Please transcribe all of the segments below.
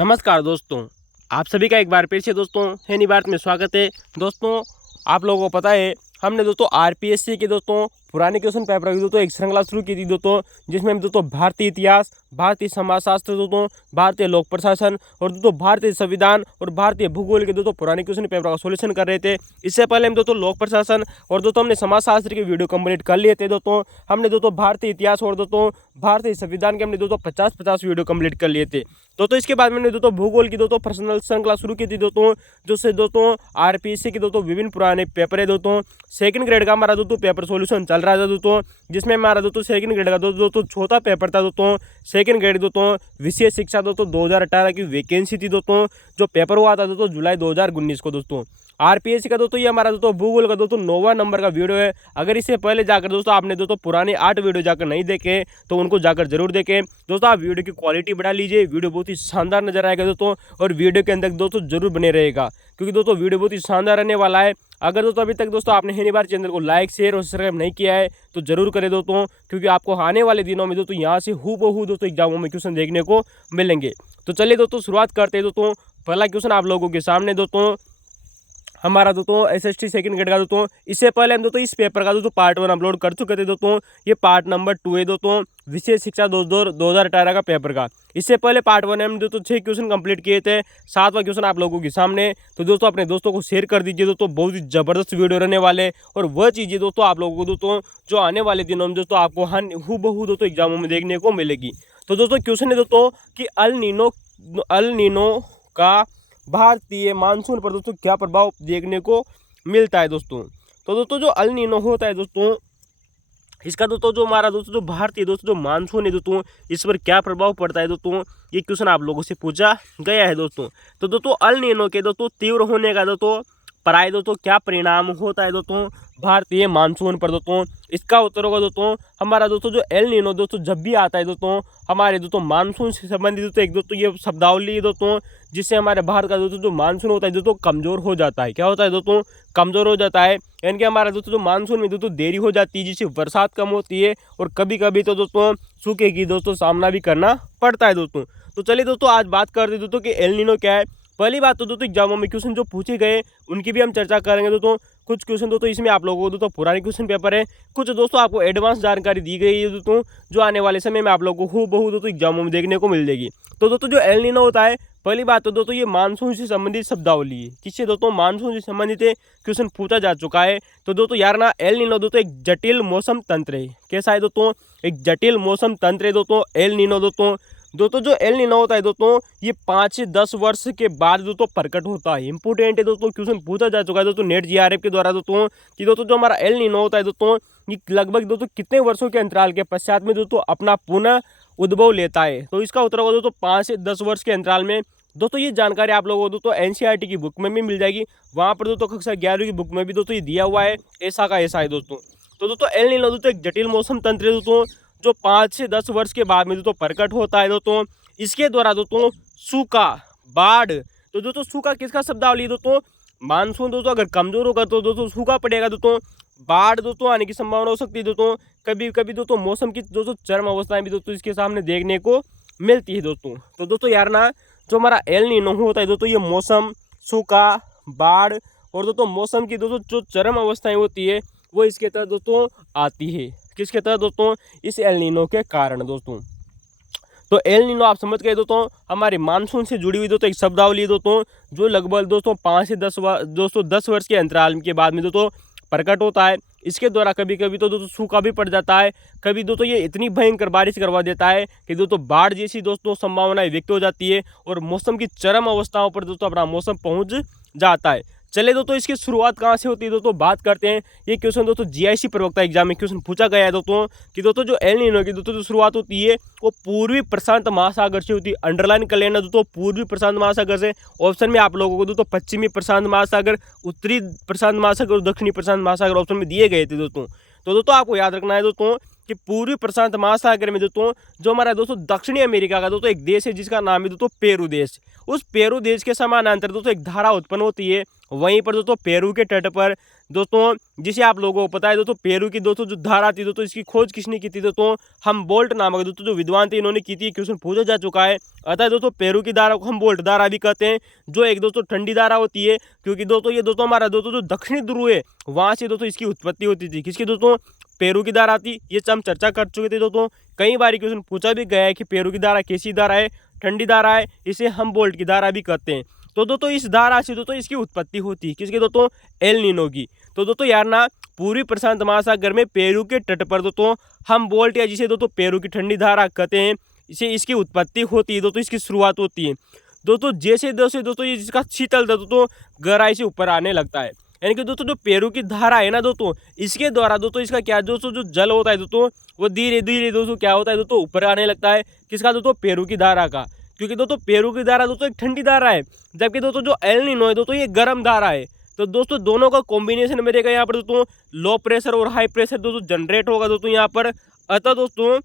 नमस्कार दोस्तों, आप सभी का एक बार फिर से दोस्तों हैनी भारत में स्वागत है। दोस्तों, आप लोगों को पता है हमने दोस्तों आरपीएससी के दोस्तों पुराने क्वेश्चन पेपर की दोस्तों एक श्रृंखला शुरू की थी दोस्तों, जिसमें हम दोस्तों भारतीय इतिहास, भारतीय समाजशास्त्र दोस्तों, भारतीय लोक प्रशासन और दोस्तों भारतीय संविधान और भारतीय भूगोल के दोस्तों पुराने क्वेश्चन पेपर का सोल्यूशन कर रहे थे। इससे पहले हम दोस्तों लोक प्रशासन और दोस्तों हमने समाजशास्त्र के वीडियो कंप्लीट कर लिए थे दोस्तों। हमने दोस्तों भारतीय इतिहास और दोस्तों भारतीय संविधान के हमने दोस्तों 50-50 वीडियो कंप्लीट कर लिए थे दोस्तों। इसके बाद मैंने दोस्तों भूगोल की दोस्तों पर्सनल श्रृंखला शुरू की थी दोस्तों, जो से दोस्तों आरपीएससी के दोस्तों विभिन्न पुराने पेपर है दोस्तों। सेकंड ग्रेड का हमारा दोस्तों पेपर सॉल्यूशन चल रहा था दोस्तों, जिसमें हमारा दोस्तों सेकंड ग्रेड का दोस्तों चौथा पेपर था दोस्तों। सेकंड ग्रेड दोस्तों विशेष शिक्षा दोस्तों 2018 की वैकेंसी थी दोस्तों, जो पेपर हुआ था दोस्तों जुलाई 2019 को दोस्तों। आरपीएससी का दोस्तों ये हमारा दोस्तों भूगोल का दोस्तों 9वां नंबर का वीडियो है। अगर इससे पहले जाकर दोस्तों आपने दोस्तों पुराने 8 वीडियो जाकर नहीं देखे तो उनको जाकर जरूर देखें दोस्तों। आप वीडियो की क्वालिटी बढ़ा लीजिए, वीडियो बहुत ही शानदार नजर आएगा दोस्तों, और वीडियो के अंदर दोस्तों जरूर बने रहेगा, क्योंकि दोस्तों वीडियो बहुत ही शानदार रहने वाला है। अगर दोस्तों अभी तक दोस्तों आपने हैनी भारत चैनल को लाइक शेयर और सब्सक्राइब नहीं किया है तो जरूर करें दोस्तों, क्योंकि आपको आने वाले दिनों में दोस्तों यहाँ से हूबहू दोस्तों एग्जामों में क्वेश्चन देखने को मिलेंगे। तो चलिए दोस्तों शुरुआत करते हैं दोस्तों। पहला क्वेश्चन आप लोगों के सामने दोस्तों हमारा दोस्तों एसएसटी सेकंड ग्रेड का दोस्तों। इससे पहले हम दोस्तों इस पेपर का दोस्तों पार्ट 1 अपलोड कर चुके थे दोस्तों। ये पार्ट नंबर 2 है दोस्तों, विशेष शिक्षा 2018 का पेपर का। इससे पहले पार्ट 1 में हम दोस्तों 6 क्वेश्चन कंप्लीट किए थे। 7वां क्वेश्चन आप लोगों के सामने। तो दोस्तों अपने दोस्तों को शेयर कर दीजिए दोस्तों, बहुत ही जबरदस्त वीडियो रहने वाले, और वह चीज़ें दोस्तों आप लोगों को दोस्तों जो आने वाले दिनों में दोस्तों आपको हूबहू दोस्तों एग्जामों में देखने को मिलेगी। तो दोस्तों क्वेश्चन है दोस्तों कि अल नीनो का भारतीय मानसून पर दोस्तों क्या प्रभाव देखने को मिलता है दोस्तों। तो दोस्तों जो अल नीनो होता है दोस्तों, इसका दोस्तों जो हमारा दोस्तों जो भारतीय दोस्तों जो मानसून है दोस्तों, इस पर क्या प्रभाव पड़ता है दोस्तों, ये क्वेश्चन आप लोगों से पूछा गया है दोस्तों। तो दोस्तों अल नीनो के दोस्तों तीव्र होने का दोस्तों पराय दोस्तों क्या परिणाम होता है दोस्तों भारतीय मानसून पर दोस्तों। इसका उत्तर होगा दोस्तों हमारा दोस्तों जो एल नीनो दोस्तों जब भी आता है दोस्तों हमारे दोस्तों मानसून से संबंधित दोस्तों एक दोस्तों ये शब्दावली है दोस्तों, जिससे हमारे भारत का दोस्तों जो मानसून होता है दोस्तों कमजोर हो जाता है। क्या होता है दोस्तों, कमजोर हो जाता है, यानी कि हमारा दोस्तों जो मानसून में दोस्तों देरी हो जाती है, जिससे बरसात कम होती है, और कभी कभी तो दोस्तों सूखे की दोस्तों सामना भी करना पड़ता है दोस्तों। तो चलिए दोस्तों आज बात करते हैं दोस्तों कि एल नीनो क्या है। पहली बात तो दोस्तों एग्जामों में क्वेश्चन जो पूछे गए उनकी भी हम चर्चा करेंगे दोस्तों। कुछ क्वेश्चन दोस्तों इसमें आप लोगों को दोस्तों पुराने क्वेश्चन पेपर है, कुछ दोस्तों आपको एडवांस जानकारी दी गई है दोस्तों, जो आने वाले समय में आप लोगों को हूबहू दोस्तों एग्जामों में देखने को मिल जाएगी। तो दोस्तों जो एल नीनो होता है, पहली बात तो दोस्तों ये मानसून से संबंधित शब्दावली है। किससे दोस्तों, मानसून से संबंधित क्वेश्चन पूछा जा चुका है। तो दोस्तों यार ना एल नीनो दोस्तों एक जटिल मौसम तंत्र है। कैसा है दोस्तों, एक जटिल मौसम तंत्र है दोस्तों एल नीनो दोस्तों। दोस्तों जो एल नीनो होता है दोस्तों ये 5 से 10 वर्ष के बाद दोस्तों प्रकट होता है। इंपोर्टेंट है दोस्तों, क्वेश्चन पूछा जा चुका है दोस्तों नेट जीआरएफ के द्वारा दोस्तों, कि दोस्तों जो हमारा एल नीनो होता है दोस्तों ये लगभग दोस्तों कितने वर्षों के अंतराल के पश्चात में दोस्तों अपना पुनः उद्भव लेता है। तो इसका उत्तर होगा दोस्तों 5 से 10 वर्ष के अंतराल में। दोस्तों ये जानकारी आप लोगों को दोस्तों एनसीईआरटी की बुक में भी मिल जाएगी, वहाँ पर दोस्तों कक्षा 11वीं की बुक में भी दोस्तों ये दिया हुआ है, ऐसा का ऐसा है दोस्तों। तो दोस्तों एल नीनो दोस्तों एक जटिल मौसम तंत्र है दोस्तों, जो 5 से 10 वर्ष के बाद में दोस्तों प्रकट होता है दोस्तों। इसके द्वारा दोस्तों सूखा, बाढ़, तो दोस्तों सूखा किसका शब्दावली दोस्तों, मानसून दोस्तों अगर कमजोर होगा तो दोस्तों सूखा पड़ेगा दोस्तों। बाढ़ दोस्तों आने की संभावना हो सकती है दोस्तों। कभी कभी दोस्तों मौसम की दोस्तों चरम अवस्थाएं भी दोस्तों इसके सामने देखने को मिलती है दोस्तों। तो दोस्तों यार ना जो हमारा एल नीनो होता है दोस्तों ये मौसम, सूखा, बाढ़ और दोस्तों मौसम की दोस्तों जो चरम अवस्थाएं होती है वो इसके तहत दोस्तों आती है। किसके तहत दोस्तों, इस एल नीनो के कारण दोस्तों। तो एल नीनो आप समझ गए दोस्तों हमारे मानसून से जुड़ी हुई दोस्तों एक शब्दावली दोस्तों, जो लगभग दोस्तों 5 से 10 वर्ष के अंतराल के बाद में दोस्तों प्रकट होता है। इसके द्वारा कभी कभी तो दोस्तों सूखा भी पड़ जाता है, कभी दोस्तों ये इतनी भयंकर बारिश करवा देता है कि दोस्तों बाढ़ जैसी दोस्तों संभावनाएं व्यक्त हो जाती है, और मौसम की चरम अवस्थाओं पर दोस्तों अपना मौसम पहुंच जाता है। चले दोस्तों इसकी शुरुआत कहाँ से होती है दोस्तों, बात करते हैं। ये क्वेश्चन दोस्तों जीआईसी प्रवक्ता एग्जाम में क्वेश्चन पूछा गया है दोस्तों, कि दोस्तों जो एल नीनो की दोस्तों जो शुरुआत होती है वो पूर्वी प्रशांत महासागर से होती है। अंडरलाइन कर लेना दोस्तों, पूर्वी प्रशांत महासागर से। ऑप्शन में आप लोगों को दोस्तों पश्चिमी प्रशांत महासागर, उत्तरी प्रशांत महासागर और दक्षिणी प्रशांत महासागर ऑप्शन में दिए गए थे दोस्तों। तो दोस्तों आपको याद रखना है दोस्तों कि पूर्वी प्रशांत महासागर में दोस्तों जो हमारा दोस्तों दक्षिणी अमेरिका का दोस्तों एक देश है जिसका नाम है दोस्तों पेरू देश। उस पेरू देश के समानांतर दोस्तों एक धारा उत्पन्न होती है। वहीं पर दोस्तों पेरू के तट पर दोस्तों, जिसे आप लोगों को पता है दोस्तों, पेरू की दोस्तों जो धारा थी दोस्तों, इसकी खोज किसने की थी दोस्तों? हमबोल्ट नामक दोस्तों जो विद्वान थे, इन्होंने की थी। क्वेश्चन पूछा जा चुका है। अतः दोस्तों पेरू की धारा को हमबोल्ट धारा भी कहते हैं, जो एक दोस्तों ठंडी धारा होती है, क्योंकि दोस्तों ये दोस्तों हमारा दोस्तों जो दक्षिणी ध्रुव है वहां से दोस्तों इसकी उत्पत्ति होती थी। किसकी दोस्तों? पेरू की धारा थी। ये हम चर्चा कर चुके थे दोस्तों। कई बार क्वेश्चन पूछा भी गया है कि पेरू की धारा कैसी धारा है? ठंडी धारा है। इसे हमबोल्ट की धारा भी कहते हैं। तो दोस्तों इस धारा से दोस्तों इसकी उत्पत्ति होती है। किसकी दोस्तों? एल नीनो की। तो दोस्तों यार ना, पूर्वी प्रशांत महासागर में पेरू के तट पर दोस्तों हमबोल्ट, या जिसे दोस्तों पेरू की ठंडी धारा कहते हैं, इसे इसकी उत्पत्ति होती है दोस्तों, इसकी शुरुआत होती है दोस्तों। जैसे दोस्तों ये जिसका शीतल दोस्तों गहराई से ऊपर आने लगता है, यानी कि दोस्तों जो पेरू की धारा है ना दोस्तों, इसके द्वारा दोस्तों इसका क्या दोस्तों जो जल होता है दोस्तों, वो धीरे धीरे दोस्तों क्या होता है दोस्तों, ऊपर आने लगता है। किसका दोस्तों? पेरू की धारा का। क्योंकि दोस्तों पेरू की धारा दोस्तों एक ठंडी धारा है, जबकि दोस्तों जो एल नीनो है दोस्तों ये गर्म धारा है। तो दोस्तों दोनों का कॉम्बिनेशन मिलेगा यहाँ पर दोस्तों, लो प्रेशर और हाई प्रेशर दोस्तों जनरेट होगा दोस्तों यहाँ पर। अतः दोस्तों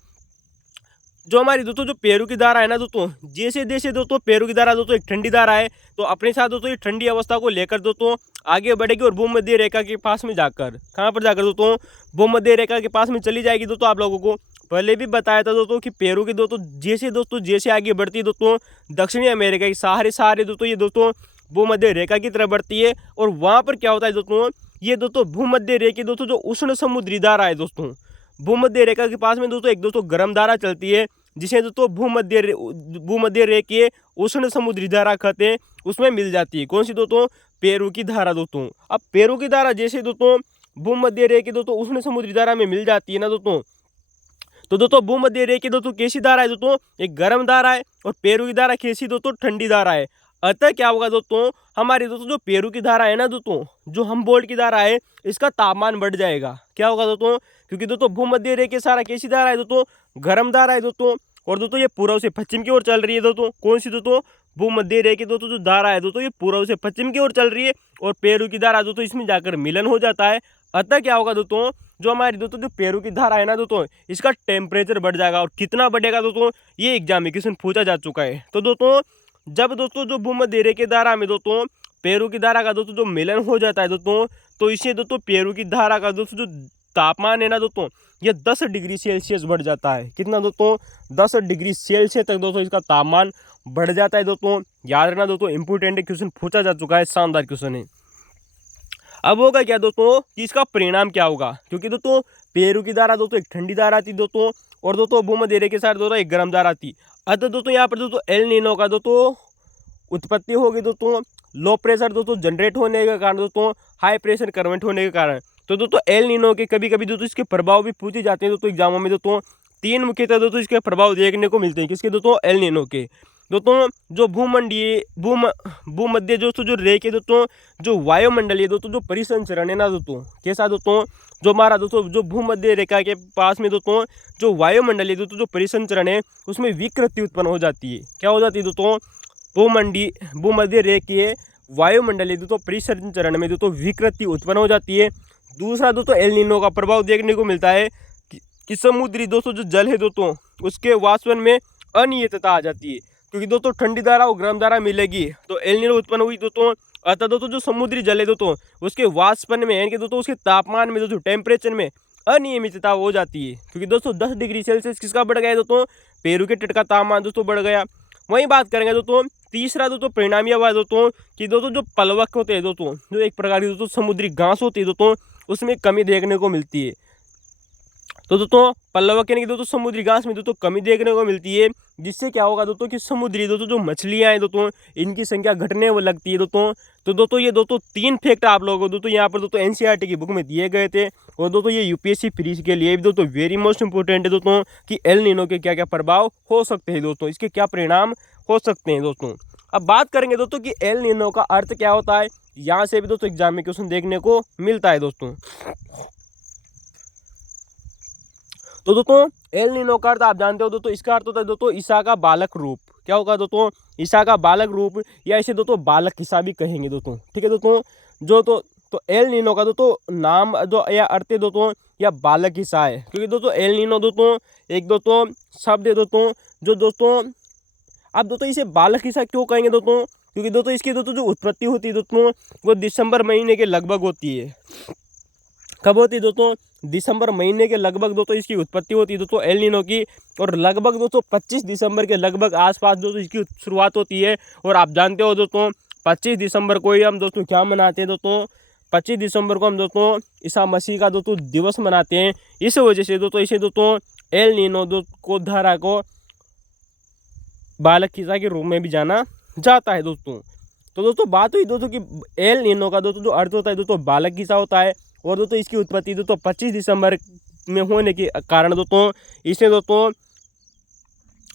जो हमारी दोस्तों जो पेरू की धारा है ना दोस्तों, जैसे जैसे दोस्तों पेरू की धारा दोस्तों एक ठंडी धारा है, तो अपने साथ दोस्तों ये ठंडी अवस्था को लेकर दोस्तों आगे बढ़ेगी और भूमध्य रेखा के पास में जाकर, कहाँ पर जाकर दोस्तों? भूमध्य रेखा के पास में चली जाएगी दोस्तों। आप लोगों को पहले भी बताया था दोस्तों कि पेरू की दोस्तों जैसे आगे बढ़ती है दोस्तों, दक्षिणी अमेरिका की सारे दोस्तों ये दोस्तों भूमध्य रेखा की तरफ बढ़ती है। और वहाँ पर क्या होता है दोस्तों, ये दोस्तों भूमध्य रेखा दोस्तों जो उष्ण समुद्री धारा है दोस्तों, भूमध्य रेखा के पास में दोस्तों एक दोस्तों गर्म धारा चलती है, जिसे दोस्तों भूमध्य रेखीय उष्ण समुद्री धारा कहते हैं, उसमें मिल जाती है। कौन सी दोस्तों? पेरू की धारा दोस्तों। अब पेरू की धारा जैसे दोस्तों भूमध्य रेखीय दोस्तों उष्ण समुद्री धारा में मिल जाती है ना दोस्तों, तो दोस्तों भूमध्य रेखीय दोस्तों कैसी धारा है दोस्तों? एक गर्म धारा है। और पेरू की धारा कैसी दोस्तों? ठंडी धारा है। अतः क्या होगा दोस्तों, हमारी दोस्तों जो पेरू की धारा है ना दोस्तों, जो हमबोल्ट की धारा है, इसका तापमान बढ़ जाएगा। क्या होगा दोस्तों? क्योंकि दोस्तों भूमध्य रेखीय सारा कैसी धारा है दोस्तों? गर्म धारा है दोस्तों। और दोस्तों ये पूर्व से पश्चिम की ओर चल रही है दोस्तों। कौन सी दोस्तों? भूमध्य रेखीय दोस्तों जो धारा है दोस्तों, ये पूर्व से पश्चिम की ओर चल रही है। और पेरू की धारा दोस्तों इसमें जाकर मिलन हो जाता है। अतः क्या होगा दोस्तों, जो हमारी दोस्तों जो पेरू की धारा है ना दोस्तों, इसका टेम्परेचर बढ़ जाएगा। और कितना बढ़ेगा दोस्तों, ये एग्जाम में क्वेश्चन पूछा जा चुका है। तो दोस्तों जब दोस्तों जो भूमध्य रेखीय धारा में दोस्तों पेरू की धारा का दोस्तों जो मिलन हो जाता है दोस्तों, तो इससे दोस्तों पेरू की धारा का दोस्तों जो तापमान है ना दोस्तों, ये 10 डिग्री सेल्सियस बढ़ जाता है। कितना दोस्तों? 10 डिग्री सेल्सियस तक दोस्तों इसका तापमान बढ़ जाता है दोस्तों। याद रखना दोस्तों, इंपोर्टेंट क्वेश्चन पूछा जा चुका है, शानदार क्वेश्चन है। अब होगा क्या दोस्तों कि इसका परिणाम क्या होगा? क्योंकि दोस्तों पेरू की धारा दोस्तों एक ठंडी धारा थी दोस्तों, और दोस्तों भूमध्य रेखा के साथ दोस्तों एक गर्म धारा थी। अतः दोस्तों यहाँ पर दोस्तों एल नीनो का दोस्तों उत्पत्ति होगी दोस्तों, लो प्रेशर दोस्तों जनरेट होने के कारण दोस्तों, हाई प्रेशर करंट होने के कारण। तो दोस्तों एल नीनो के कभी कभी दोस्तों इसके प्रभाव भी पूछे जाते हैं दोस्तों एग्जामों में दोस्तों। 3 मुख्यतः दोस्तों इसके प्रभाव देखने को मिलते हैं। किसके दोस्तों? एल नीनो के। दोस्तों जो भूमध्य दोस्तों जो रेखा दोस्तों जो वायुमंडलीय दोस्तों जो परिसंचरण है ना दोस्तों, कैसा दोस्तों, जो हमारा दोस्तों जो भूमध्य रेखा के पास में दोस्तों जो वायुमंडलीय दोस्तों जो परिसंचरण है, उसमें विकृति उत्पन्न हो जाती है। क्या हो जाती है दोस्तों? भूमध्य रेखीय वायुमंडलीय दोस्तों परिसंचरण में दोस्तों विकृति उत्पन्न हो जाती है। दूसरा दोस्तों एल नीनो का प्रभाव देखने को मिलता है कि समुद्री दोस्तों जो जल है दोस्तों, उसके वाष्पन में अनियमितता आ जाती है। क्योंकि दोस्तों ठंडी धारा और गर्म धारा मिलेगी तो एल नीनो उत्पन्न हुई दोस्तों। अतः दोस्तों जो समुद्री जल है दोस्तों, उसके वाष्पन में यानी कि दोस्तों उसके तापमान में दोस्तों टेम्परेचर में अनियमितता हो जाती है। क्योंकि दोस्तों 10 डिग्री सेल्सियस किसका बढ़ गया दोस्तों? पेरू के तट का तापमान दोस्तों बढ़ गया। वहीं बात करेंगे दोस्तों तीसरा दोस्तों परिणाम यह हुआ दोस्तों कि दोस्तों जो पलवक होते हैं दोस्तों, जो एक प्रकार की दोस्तों समुद्री घास होती है दोस्तों, उसमें कमी देखने को मिलती है। तो दोस्तों पल्लवक यानी कि दोस्तों समुद्री घास में दोस्तों कमी देखने को मिलती है, जिससे क्या होगा दोस्तों कि समुद्री दोस्तों जो मछलियां हैं दोस्तों, इनकी संख्या घटने वो लगती है दोस्तों। तो दोस्तों ये दोस्तों 3 फैक्ट आप लोगों को दोस्तों यहाँ पर दोस्तों एनसीईआरटी की बुक में दिए गए थे। और दोस्तों ये यूपीएससी प्रीलिम्स के लिए भी दोस्तों वेरी मोस्ट इंपोर्टेंट है दोस्तों कि एल नीनो के क्या क्या प्रभाव हो सकते हैं दोस्तों, इसके क्या परिणाम हो सकते हैं दोस्तों। अब बात करेंगे दोस्तों कि एल नीनो का अर्थ क्या होता है, यहाँ से भी दोस्तों एग्जाम में क्वेश्चन देखने को मिलता है दोस्तों। तो दोस्तों एल नीनो का अर्थ आप जानते हो दोस्तों, इसका अर्थ होता है दोस्तों ईसा का बालक रूप। क्या होगा दोस्तों? ईसा का बालक रूप, या इसे दोस्तों बालक ईसा भी कहेंगे दोस्तों, ठीक है दोस्तों। जो तो तो एल नीनो का दोस्तों नाम जो या अर्थ है दोस्तों या बालक हिस्सा है, क्योंकि दोस्तों एल नीनो दोस्तों एक दोस्तों शब्द है दोस्तों जो दोस्तों अब दोस्तों इसे बालक हिस्सा क्यों कहेंगे दोस्तों, क्योंकि दोस्तों इसकी दोस्तों जो उत्पत्ति होती है दोस्तों वो दिसंबर महीने के लगभग होती है। कब होती है दोस्तों, दिसंबर महीने के लगभग दोस्तों इसकी उत्पत्ति होती है दोस्तों एल नीनो की, और लगभग दोस्तों 25 दिसंबर के लगभग आसपास दोस्तों इसकी शुरुआत होती है। और आप जानते हो दोस्तों 25 दिसंबर को ही हम दोस्तों क्या मनाते हैं दोस्तों, 25 दिसंबर को हम दोस्तों ईसा मसीह का दोस्तों दिवस मनाते हैं। इस वजह से दोस्तों इसे दोस्तों एल नीनो को धारा को बालक हिस्सा के रूप में भी जाना जाता है दोस्तों। तो दोस्तों बात हुई दोस्तों कि एल नीनो का दोस्तों जो अर्थ होता है दोस्तों बालक हिस्सा होता है, और दोस्तों इसकी उत्पत्ति दोस्तों 25 दिसंबर में होने के कारण दोस्तों इसे दोस्तों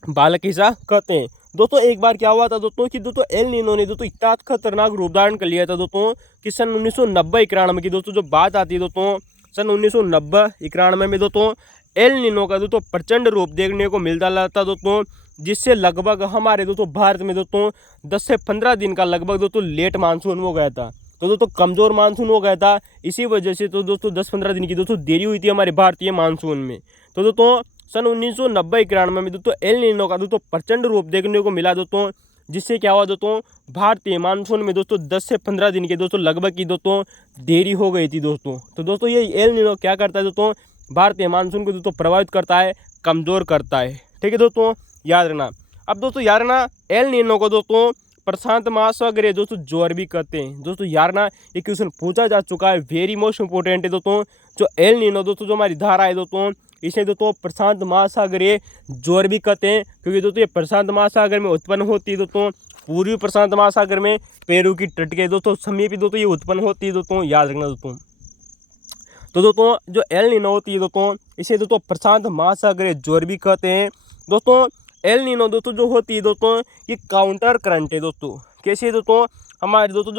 बालक हिस्सा कहते हैं। दोस्तों एक बार क्या हुआ था दोस्तों कि दोस्तों एल नीनो ने दोस्तों इतना खतरनाक रूप धारण कर लिया था दोस्तों कि सन 1990-91 की दोस्तों जो बात आती है दोस्तों, सन 1990-91 में दोस्तों एल नीनो का दोस्तों प्रचंड रूप देखने को मिलता था दोस्तों, जिससे लगभग हमारे दोस्तों भारत में दोस्तों 10 से 15 दिन का लगभग दोस्तों लेट मानसून हो गया था। तो दोस्तों कमज़ोर मानसून हो गया था, इसी वजह से तो दोस्तों 10-15 दिन की दोस्तों देरी हुई थी हमारे भारतीय मानसून में। तो दोस्तों सन 1990-91 में दोस्तों एल नीनो का दोस्तों प्रचंड रूप देखने को मिला दोस्तों, जिससे क्या हुआ दोस्तों भारतीय मानसून में दोस्तों 10 से 15 दिन के दोस्तों लगभग की दोस्तों देरी हो गई थी दोस्तों। तो दोस्तों ये एल नीनो क्या करता है दोस्तों, भारतीय मानसून को दोस्तों प्रभावित करता है, कमज़ोर करता है। ठीक है दोस्तों, याद रखना। अब दोस्तों याद रखना एल नीनो को दोस्तों प्रशांत महासागरीय दोस्तों ज्वार भी कहते हैं। दोस्तों यार ना ये क्वेश्चन पूछा जा चुका है, वेरी मोस्ट इंपॉर्टेंट है दोस्तों। जो एल नीनो दोस्तों जो हमारी धारा है दोस्तों इसे दोस्तों प्रशांत महासागरीय ज्वार भी कहते हैं, क्योंकि दोस्तों ये प्रशांत महासागर में उत्पन्न होती है दोस्तों, पूर्वी प्रशांत महासागर में पेरू की तट के दोस्तों समीप दोस्तों ये उत्पन्न होती है दोस्तों, याद रखना दोस्तों। तो दोस्तों जो एल नीनो होती है दोस्तों इसे दोस्तों प्रशांत महासागरीय ज्वार भी कहते हैं दोस्तों। एल नीनो दोस्तों जो होती है दोस्तों ये काउंटर करंट है दोस्तों। कैसी है दोस्तों, हमारे दोस्तों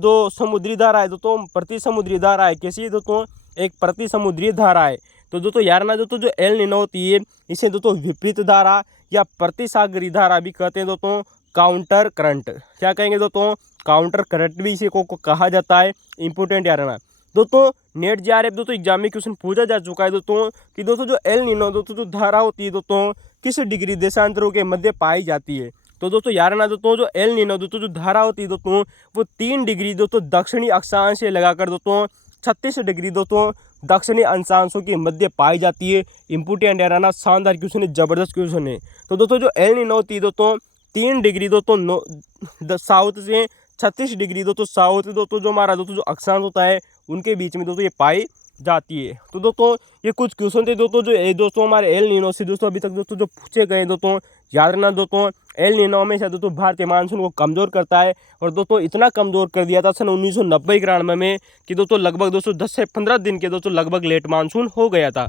जो समुद्री धारा है दोस्तों प्रति समुद्री धारा है, कैसी है दोस्तों एक प्रति समुद्री धारा है। तो दोस्तों यार ना दोस्तों जो एल नीनो होती है इसे दोस्तों विपरीत धारा या प्रतिसागरी धारा भी कहते हैं दोस्तों, काउंटर करंट। क्या कहेंगे दोस्तों, काउंटर करंट भी इसे को कहा जाता है। इंपोर्टेंट यार ना दोस्तों, नेट जीआरएफ दोस्तों एग्जाम में क्वेश्चन पूछा जा चुका है दोस्तों कि दोस्तों जो एल नीनो दोस्तों जो धारा होती है दोस्तों किस डिग्री देशांतरों के मध्य पाई जाती है। तो दोस्तों यार ना दोस्तों जो एल नीनो दोस्तों जो धारा होती है दोस्तों वो 3 डिग्री दोस्तों दक्षिणी अक्षांश से लगाकर दोस्तों 36 डिग्री दोस्तों दक्षिणी अंशांशों के मध्य पाई जाती है। इंपोर्टेंट यार ना, शानदार क्वेश्चन है, जबरदस्त क्वेश्चन है। तो दोस्तों जो एल नीनो होती है दोस्तों 3 डिग्री दोस्तों साउथ से 36 डिग्री दोस्तों साउथ दोस्तों जो हमारा दोस्तों जो अक्षांश होता है उनके बीच में दोस्तों ये पाई जाती है। तो दोस्तों ये कुछ क्वेश्चन थे दोस्तों जो दोस्तों हमारे एल नीनो से दोस्तों अभी तक दोस्तों जो पूछे गए दोस्तों। याद रखना दोस्तों एल नीनो हमेशा दोस्तों भारतीय मानसून को कमज़ोर करता है, और दोस्तों इतना कमज़ोर कर दिया था सन 1990-91 में कि दोस्तों लगभग दोस्तों 10 से 15 दिन के दोस्तों लगभग लेट मानसून हो गया था।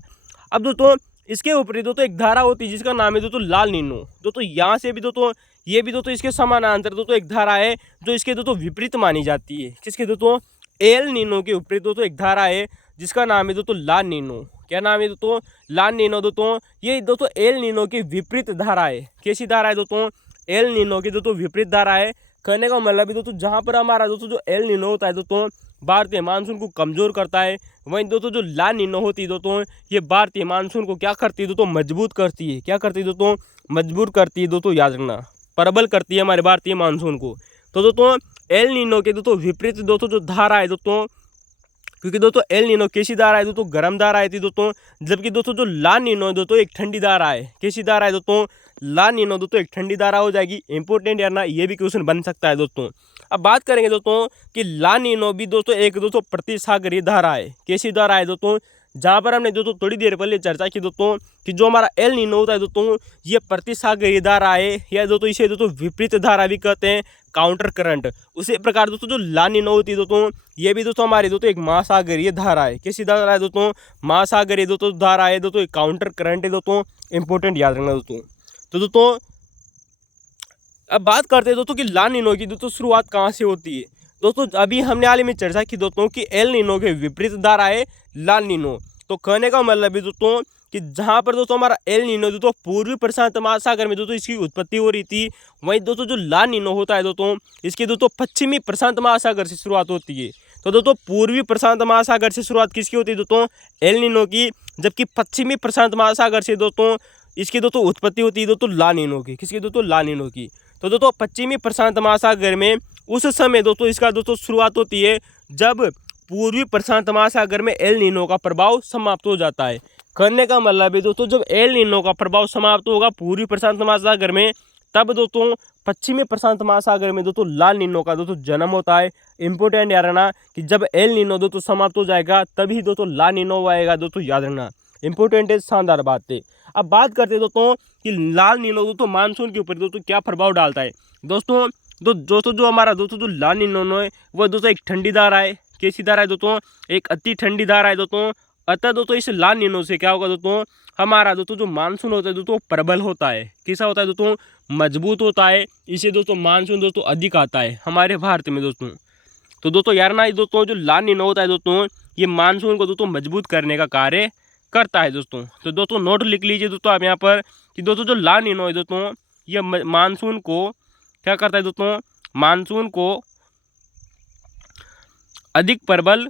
अब दोस्तों इसके ऊपर दोस्तों एक धारा होती है जिसका नाम है दोस्तों लाल नीनो। दोस्तों यहाँ से भी दोस्तों ये भी दोस्तों इसके समानांतर दोस्तों एक धारा है जो इसके दोस्तों विपरीत मानी जाती है। किसके दोस्तों, एल नीनो के विपरीत दोस्तों एक धारा है जिसका नाम है दोस्तों लाल नीनो। क्या नाम है दोस्तों, लाल नीनो। दोस्तों ये दोस्तों एल नीनो की विपरीत धारा है। कैसी धारा है दोस्तों, एल नीनो की दोस्तों विपरीत धारा है। कहने का मतलब है दोस्तों जहाँ पर हमारा दोस्तों जो एल नीनो होता है दोस्तों भारतीय मानसून को कमज़ोर करता है, वहीं दोस्तों जो ला नीनो होती है दोस्तों ये भारतीय मानसून को क्या करती है दोस्तों, मजबूत करती है। क्या करती है दोस्तों, मजबूत करती है दोस्तों, याद रखना, प्रबल करती है हमारे भारतीय मानसून को। तो दोस्तों एल नीनो के दोस्तों विपरीत दोस्तों जो धारा है दोस्तों, क्योंकि दोस्तों एल नीनो कैसी धारा है दोस्तों, गर्म धारा है थी दोस्तों, जबकि दोस्तों जो ला नीनो दोस्तों एक ठंडी धारा है। कैसी धारा है दोस्तों, ला नीनो दोस्तों एक ठंडी धारा हो जाएगी। इंपॉर्टेंट यार ना, ये भी क्वेश्चन बन सकता है दोस्तों। अब बात करेंगे दोस्तों कि ला नीनो भी दोस्तों एक दोस्तों प्रतिसागरीय धारा है। कैसी धारा है दोस्तों, जहाँ पर हमने दोस्तों थोड़ी देर पहले चर्चा की दोस्तों कि जो हमारा एल नीनो होता है दोस्तों ये प्रतिसागरीय धारा है, या दोस्तों इसे दोस्तों विपरीत धारा भी कहते हैं, काउंटर करंट। उसी प्रकार दोस्तों जो ला नीनो होती है दोस्तों ये भी दोस्तों हमारी दोस्तों एक महासागरीय धारा है। कैसी धारा है दोस्तों, महासागरीय दोस्तों धारा है दोस्तों, काउंटर करंट है दोस्तों। इंपॉर्टेंट याद रखना दोस्तों। तो दोस्तों अब बात करते हैं दोस्तों कि ला नीनो की दोस्तों शुरुआत कहाँ से होती है। दोस्तों अभी हमने हाल ही में चर्चा की दोस्तों कि एल नीनो के विपरीत धारा है ला नीनो। तो कहने का मतलब है दोस्तों कि जहाँ पर दोस्तों हमारा एल नीनो दोस्तों पूर्वी प्रशांत महासागर में दोस्तों इसकी उत्पत्ति हो रही थी, वहीं दोस्तों जो ला नीनो होता है दोस्तों इसकी दोस्तों पश्चिमी प्रशांत महासागर से शुरुआत होती है। तो दोस्तों पूर्वी प्रशांत महासागर से शुरुआत किसकी होती है दोस्तों? एल नीनो की। जबकि पश्चिमी प्रशांत महासागर से दोस्तों इसकी दोस्तों उत्पत्ति होती है दोस्तों ला नीनो की। किसकी दोस्तों? ला नीनो की। तो दोस्तों पश्चिमी प्रशांत महासागर में उस समय दोस्तों इसका दोस्तों शुरुआत होती है जब पूर्वी प्रशांत महासागर में एल नीनो का प्रभाव समाप्त हो जाता है। करने का मतलब है दोस्तों जब एल नीनो का प्रभाव समाप्त होगा पूर्वी प्रशांत महासागर में, तब दोस्तों पश्चिमी प्रशांत महासागर में दोस्तों ला नीनो का दोस्तों जन्म होता है। इंपोर्टेंट याद रखना कि जब एल नीनो दोस्तों समाप्त हो जाएगा तभी दोस्तों ला नीनो आएगा दोस्तों, याद रखना। इंपोर्टेंट है, शानदार बात है। अब बात करते हैं दोस्तों कि लाल नीनो दोस्तों मानसून के ऊपर दोस्तों क्या प्रभाव डालता है। दोस्तों जो हमारा दोस्तों जो ला नीनो है वो दोस्तों एक ठंडी धारा है। कैसी धारा है दोस्तों? एक अति ठंडी धारा है दोस्तों। अतः दोस्तों इस ला नीनो से क्या होगा दोस्तों? हमारा दोस्तों जो मानसून होता है दोस्तों प्रबल होता है। कैसा होता है दोस्तों? मजबूत होता है। इसे दोस्तों मानसून दोस्तों अधिक आता है हमारे भारत में दोस्तों। तो दोस्तों यार ना दोस्तों जो ला नीनो होता है दोस्तों ये मानसून को दोस्तों मजबूत करने का कार्य करता है दोस्तों। तो दोस्तों नोट लिख लीजिए दोस्तों आप यहाँ पर कि दोस्तों जो ला नीनो है दोस्तों ये मानसून को क्या करता है दोस्तों? मानसून को अधिक प्रबल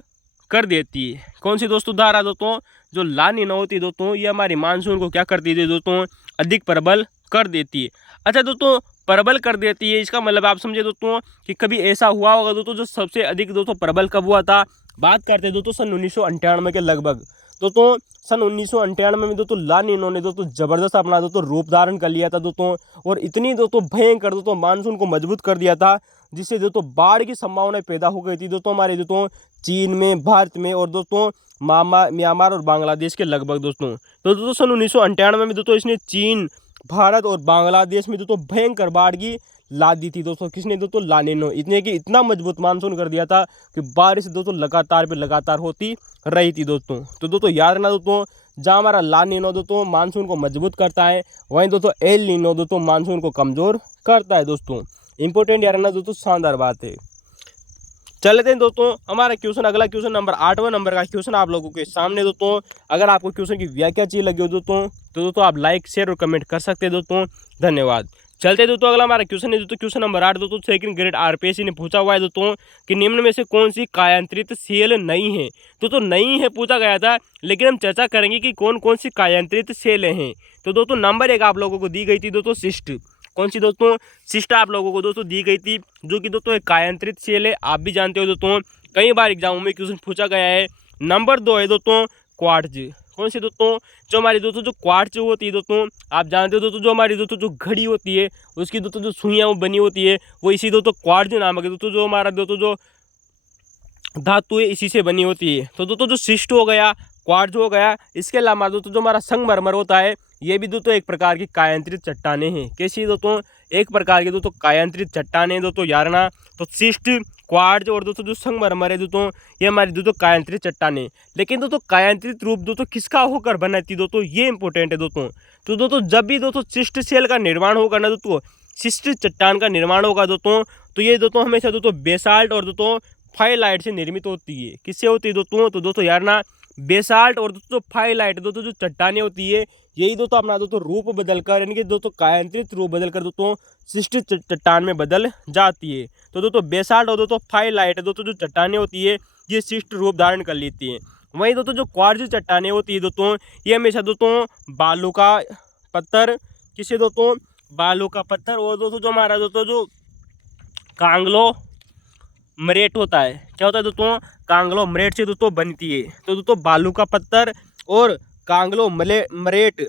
कर देती है। कौन सी दोस्तों धारा दोस्तों? जो ला नीनो होती है दोस्तों ये हमारी मानसून को क्या करती है दोस्तों? अधिक प्रबल कर देती है। अच्छा दोस्तों प्रबल कर देती है इसका मतलब आप समझे दोस्तों कि कभी ऐसा हुआ होगा दोस्तों जो सबसे अधिक दोस्तों प्रबल कब हुआ था? बात करते हैं दोस्तों सन 1998 के लगभग। दोस्तों सन 1998 में दोस्तों ला नीनो ने दोस्तों जबरदस्त अपना दोस्तों रूप धारण कर लिया था दोस्तों, और इतनी दोस्तों भयंकर दोस्तों मानसून को मजबूत कर दिया था जिससे दोस्तों बाढ़ की संभावना पैदा हो गई थी दोस्तों हमारे दोस्तों चीन में, भारत में और दोस्तों म्यांमार और बांग्लादेश के लगभग दोस्तों। तो दोस्तों सन 1998 में दोस्तों इसने चीन, भारत और बांग्लादेश में दोस्तों भयंकर बाढ़ की ला दी थी दोस्तों। किसने दोस्तों? ला नीनो। इतने कि इतना मजबूत मानसून कर दिया था कि बारिश दोस्तों लगातार होती रही थी दोस्तों। तो दोस्तों याद रखना दोस्तों जहाँ हमारा ला नीनो दोस्तों मानसून को मजबूत करता है वहीं दोस्तों एल नीनो दोस्तों मानसून को कमज़ोर करता है दोस्तों। इंपॉर्टेंट याद रखना दोस्तों, शानदार बात है। चलते हैं दोस्तों हमारा क्वेश्चन, अगला क्वेश्चन नंबर 8वां नंबर का क्वेश्चन आप लोगों के सामने दोस्तों। अगर आपको क्वेश्चन की व्याख्या अच्छी लगी हो दोस्तों तो दोस्तों आप लाइक, शेयर और कमेंट कर सकते हैं दोस्तों। धन्यवाद। चलते दोस्तों अगला हमारा क्वेश्चन है दोस्तों क्वेश्चन नंबर 8 दोस्तों। सेकंड ग्रेड आरपीएससी ने पूछा हुआ है दोस्तों कि निम्न में से कौन सी कायांतरित सेल नहीं है। दोस्तों नहीं है पूछा गया था, लेकिन हम चर्चा करेंगे कि कौन कौन सी कायांतरित सेलें हैं। तो दोस्तों नंबर 1 आप लोगों को दी गई थी दोस्तों सिस्ट। कौन सी दोस्तों? सिस्ट आप लोगों को दोस्तों दी गई थी, जो कि दोस्तों एक कायांतरित सेल है। आप भी जानते हो दोस्तों कई बार एग्जामों में क्वेश्चन पूछा गया है। नंबर 2 है दोस्तों क्वार्ट्ज। कौन सी दोस्तों? जो हमारी दोस्तों जो क्वार्ट्ज होती है दोस्तों, आप जानते हो दोस्तों जो हमारी दोस्तों जो घड़ी होती है उसकी दोस्तों जो सुइयाँ वो बनी होती है वो इसी दोस्तों क्वार्ट्ज नामक है दोस्तों। जो हमारा दोस्तों जो धातु है इसी से बनी होती है। तो दोस्तों जो सिस्ट हो गया, क्वार्ट्ज हो गया, इसके अलावा दोस्तों जो हमारा संगमरमर होता है ये भी दोस्तों एक प्रकार की कायांतरित चट्टानें हैं। कैसी दोस्तों? एक प्रकार की दोस्तों कायांतरित चट्टानें दोस्तों याद रखना। तो सिस्ट, क्वार्ट्ज और दोस्तों जो संगमरमर है दोस्तों ये हमारी दोस्तों कायांतरित चट्टानें। लेकिन दोस्तों कायांतरित रूप दोस्तों किसका होकर बनती दोस्तों ये इंपॉर्टेंट है दोस्तों। तो दोस्तों जब भी दोस्तों सिस्ट सेल का निर्माण होगा ना दोस्तों, सिस्ट चट्टान का निर्माण होगा दोस्तों, तो ये दोस्तों हमेशा दोस्तों बेसाल्ट और दोस्तों फाइलाइट से निर्मित होती है। किससे होती है दोस्तों? तो दोस्तों यार ना बेसाल्ट और दोस्तों फाइलाइट दोस्तों जो चट्टानें होती है यही दोस्तों अपना दोस्तों रूप बदलकर यानी कि दोस्तों कायांतरित रूप बदलकर दोस्तों सिस्ट चट्टान में बदल जाती है। तो दोस्तों बेसाल्ट और दोस्तों फाइलाइट दोस्तों जो चट्टानें होती है ये सिस्ट रूप धारण कर लेती हैं। वहीं दोस्तों जो क्वार्ट्ज चट्टानें होती है दोस्तों ये हमेशा दोस्तों बालू का पत्थर, किसे दोस्तों? बालू का पत्थर और दोस्तों जो हमारा दोस्तों जो कांग्लोमरेट होता है, क्या होता है दोस्तों? कांग्लोमरेट से दोस्तों बनती है। तो दोस्तों बालू का पत्थर और कांग्लोमरेट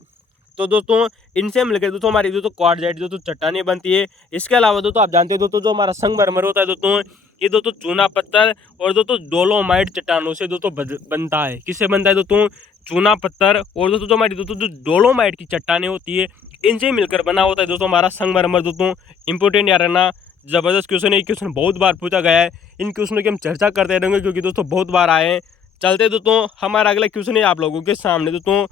तो दोस्तों इनसे मिलकर दोस्तों हमारी दोस्तों क्वार्ट्जाइट दोस्तों चट्टानें बनती है। इसके अलावा दोस्तों आप जानते हो दोस्तों जो हमारा संगमरमर होता है दोस्तों ये दोस्तों चूना पत्थर और दोस्तों डोलोमाइट चट्टानों से दोस्तों बनता है। किससे बनता है दोस्तों? चूना पत्थर और दोस्तों जो हमारी दोस्तों जो डोलोमाइट की चट्टानें होती है इनसे मिलकर बना होता है दोस्तों हमारा संगमरमर दोस्तों। इंपॉर्टेंट याद रखना, ज़बरदस्त क्वेश्चन है। ये क्वेश्चन बहुत बार पूछा गया है, इन क्वेश्चनों की हम चर्चा करते रहेंगे क्योंकि दोस्तों बहुत बार आए हैं। चलते दोस्तों हमारा अगला क्वेश्चन है आप लोगों के सामने दोस्तों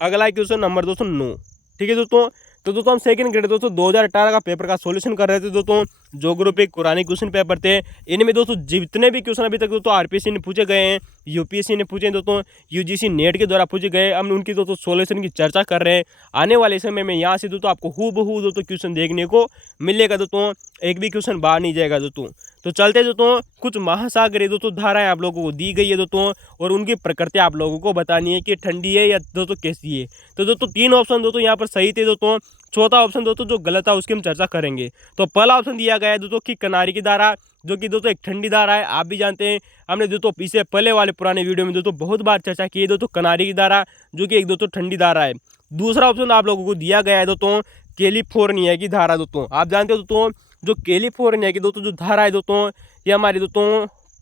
अगला क्वेश्चन नंबर दोस्तों 9। ठीक है दोस्तों। तो दोस्तों हम सेकंड ग्रेड दोस्तों 2018 का पेपर का सॉल्यूशन कर रहे थे दोस्तों। जो ग्रुप एक पुराने क्वेश्चन पेपर थे इनमें दोस्तों जितने भी क्वेश्चन अभी तक दोस्तों आरपीएससी ने पूछे गए हैं, यूपीएससी ने पूछे दोस्तों, यूजीसी नेट के द्वारा पूछे गए, हम उनकी दोस्तों सॉल्यूशन की चर्चा कर रहे हैं। आने वाले समय में यहाँ से दोस्तों आपको हूबहू दोस्तों क्वेश्चन देखने को मिलेगा दोस्तों, एक भी क्वेश्चन बाहर नहीं जाएगा दोस्तों। तो चलते दोस्तों कुछ महासागरीय दोस्तों धाराएं आप लोगों को दी गई है दोस्तों, और उनकी प्रकृति आप लोगों को बतानी है कि ठंडी है या दोस्तों कैसी है। तो दोस्तों 3 ऑप्शन दोस्तों यहाँ पर सही थे दोस्तों। चौथा ऑप्शन दोस्तों जो गलत था उसकी हम चर्चा करेंगे। तो पहला ऑप्शन दिया गया है दोस्तों कि किनारे की धारा, जो कि दोस्तों एक ठंडी धारा है। आप भी जानते हैं, हमने दोस्तों इससे पहले वाले पुराने वीडियो में दोस्तों बहुत बार चर्चा की है दोस्तों किनारे की धारा, जो कि एक दोस्तों ठंडी धारा है। दूसरा ऑप्शन आप लोगों को दिया गया है दोस्तों कैलिफोर्निया की धारा। दोस्तों आप जानते हो दोस्तों जो कैलिफोर्निया की दोस्तों जो धारा है दोस्तों, ये हमारी दोस्तों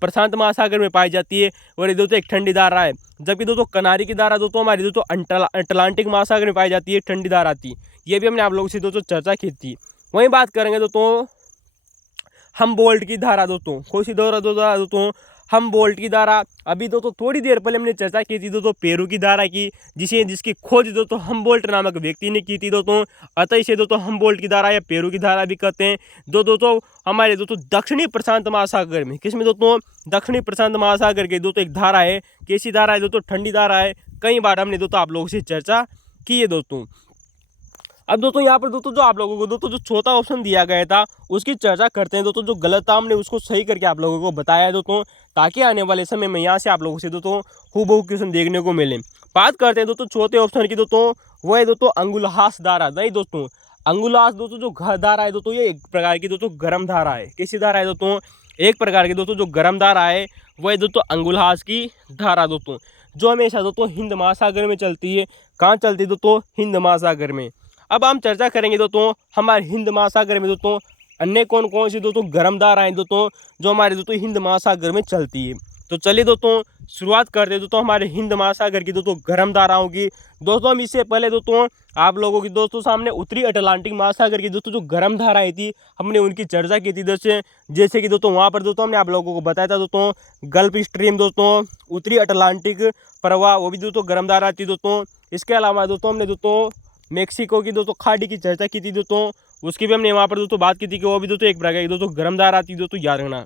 प्रशांत महासागर में पाई जाती है, और ये दोस्तों एक ठंडी धारा है। जबकि दोस्तों किनारे की धारा दोस्तों हमारी दोस्तों अटलांटिक महासागर में पाई जाती है, ठंडी धारा थी। ये भी हमने आप लोगों से दोस्तों चर्चा की थी। वहीं बात करेंगे दोस्तों हमबोल्ट की धारा। दोस्तों कौन सी धारा दोस्तों? हमबोल्ट की धारा। अभी दोस्तों थोड़ी देर पहले हमने चर्चा की थी दोस्तों पेरू की धारा की, जिसकी खोज दोस्तों हमबोल्ट नामक व्यक्ति ने की थी दोस्तों। अतः इसे दोस्तों हमबोल्ट की धारा या पेरू की धारा भी कहते हैं। दोस्तों हमारे दोस्तों दक्षिणी प्रशांत महासागर में, किसमें दोस्तों? दक्षिणी प्रशांत महासागर के दोस्तों एक धारा है। कैसी धारा है दोस्तों? ठंडी धारा है। कई बार हमने दोस्तों आप लोगों से चर्चा की है दोस्तों। अब दोस्तों यहाँ पर दोस्तों जो आप लोगों को दोस्तों जो चौथा ऑप्शन दिया गया था उसकी चर्चा करते हैं दोस्तों। जो गलत था हमने उसको सही करके आप लोगों को बताया है दोस्तों, ताकि आने वाले समय में यहाँ से आप लोगों से दोस्तों हूबहू क्वेश्चन देखने को मिले। बात करते हैं दोस्तों चौथे ऑप्शन की दोस्तों, वो है दोस्तों अंगुलहास धारा। नहीं दोस्तों, अंगुलहास दोस्तों जो धारा है दोस्तों, ये एक प्रकार की दोस्तों गर्म धारा है। कैसी धारा है दोस्तों? एक प्रकार की दोस्तों जो गर्म धारा है वह है दोस्तों अंगुलहास की धारा दोस्तों, जो हमेशा दोस्तों हिंद महासागर में चलती है। कहाँ चलती है दोस्तों? हिंद महासागर में। अब हम चर्चा करेंगे दोस्तों हमारे हिंद महासागर में दोस्तों अन्य कौन कौन सी दोस्तों गर्म धाराएं दोस्तों जो हमारे दोस्तों हिंद महासागर में चलती है। तो चलिए दोस्तों शुरुआत करते हैं दोस्तों हमारे हिंद महासागर की दोस्तों गर्म धाराओं की। दोस्तों हम इससे पहले दोस्तों आप लोगों की दोस्तों सामने उत्तरी अटलांटिक महासागर की दोस्तों जो गर्म धाराएं थी हमने उनकी चर्चा की थी दोस्तों। जैसे कि दोस्तों वहाँ पर दोस्तों हमने आप लोगों को बताया था दोस्तों गल्फ स्ट्रीम दोस्तों, उत्तरी अटलांटिक प्रवाह, वो भी दोस्तों गर्म धारा थी दोस्तों। इसके अलावा दोस्तों हमने दोस्तों मेक्सिको की दोस्तों खाड़ी की चर्चा की थी दोस्तों, उसकी भी हमने वहाँ पर दोस्तों बात की थी कि वो भी दोस्तों एक प्रकार की दोस्तों गर्म धारा आती दोस्तों, याद रखना।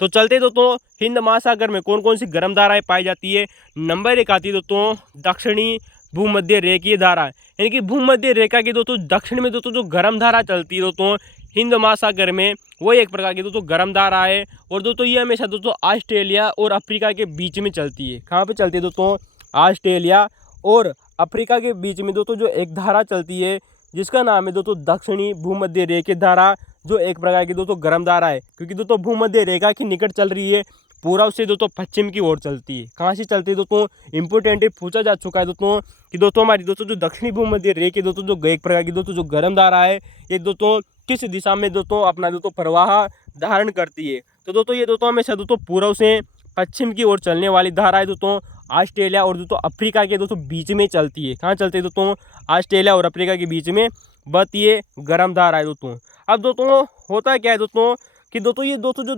तो चलते दोस्तों हिंद महासागर में कौन कौन सी गर्म धाराएं पाई जाती है। नंबर 1 आती है दोस्तों दक्षिणी भूमध्य रेखीय धारा, यानी कि भूमध्य रेखा की दोस्तों दक्षिण में दोस्तों जो गर्म धारा चलती है दोस्तों हिंद महासागर में, वो एक प्रकार की दोस्तों गर्म धारा है। और दोस्तों ये हमेशा दोस्तों ऑस्ट्रेलिया और अफ्रीका के बीच में चलती है। कहाँ पर चलती है दोस्तों? ऑस्ट्रेलिया और अफ्रीका के बीच में दोस्तों जो एक धारा चलती है जिसका नाम है दोस्तों दक्षिणी भूमध्य रेखीय धारा, जो एक प्रकार की दोस्तों गर्म धारा है। क्योंकि दोस्तों भूमध्य रेखा के निकट चल रही है, पूर्व से दोस्तों पश्चिम की ओर चलती है। कहाँ से चलती है दोस्तों? इंपोर्टेंट पूछा जा चुका है दोस्तों कि दोस्तों हमारी दोस्तों जो दक्षिणी भूमध्य रेखा दोस्तों जो एक प्रकार की दोस्तों जो गर्म धारा है, ये दोस्तों किस दिशा में दोस्तों अपना दोस्तों प्रवाह धारण करती है। तो दोस्तों ये दोस्तों हमेशा दोस्तों पूर्व से पश्चिम की ओर चलने वाली धारा है दोस्तों। ऑस्ट्रेलिया और दोस्तों अफ्रीका के दोस्तों बीच में चलती है। कहाँ चलती है दोस्तों? ऑस्ट्रेलिया और अफ्रीका के बीच में बहती है गर्म धारा है दोस्तों। अब दोस्तों होता क्या है दोस्तों कि दोस्तों ये दोस्तों जो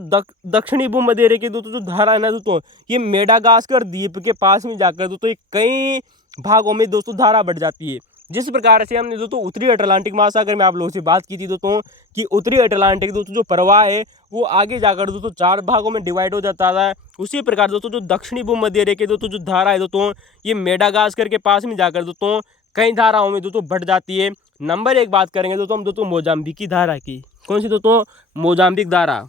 दक्षिणी भूमध्य रेखा की दोस्तों जो धारा है ना दोस्तों, ये मेडागास्कर द्वीप के पास में जाकर दोस्तों ये कई भागों में दोस्तों धारा बढ़ जाती है। जिस प्रकार से हमने दोस्तों उत्तरी अटलांटिक महासागर में आप लोगों से बात की थी दोस्तों कि उत्तरी अटलांटिक दोस्तों जो प्रवाह है वो आगे जाकर दोस्तों 4 भागों में डिवाइड हो जाता है, उसी प्रकार दोस्तों जो दक्षिणी भूमध्य रेखा दोस्तों जो धारा है दोस्तों ये मेडागास्कर के पास में जाकर दोस्तों कई धाराओं में दोस्तों बढ़ जाती है। नंबर 1 बात करेंगे दोस्तों हम दोस्तों मोजाम्बिक की धारा की। कौन सी दोस्तों? मोजाम्बिक धारा।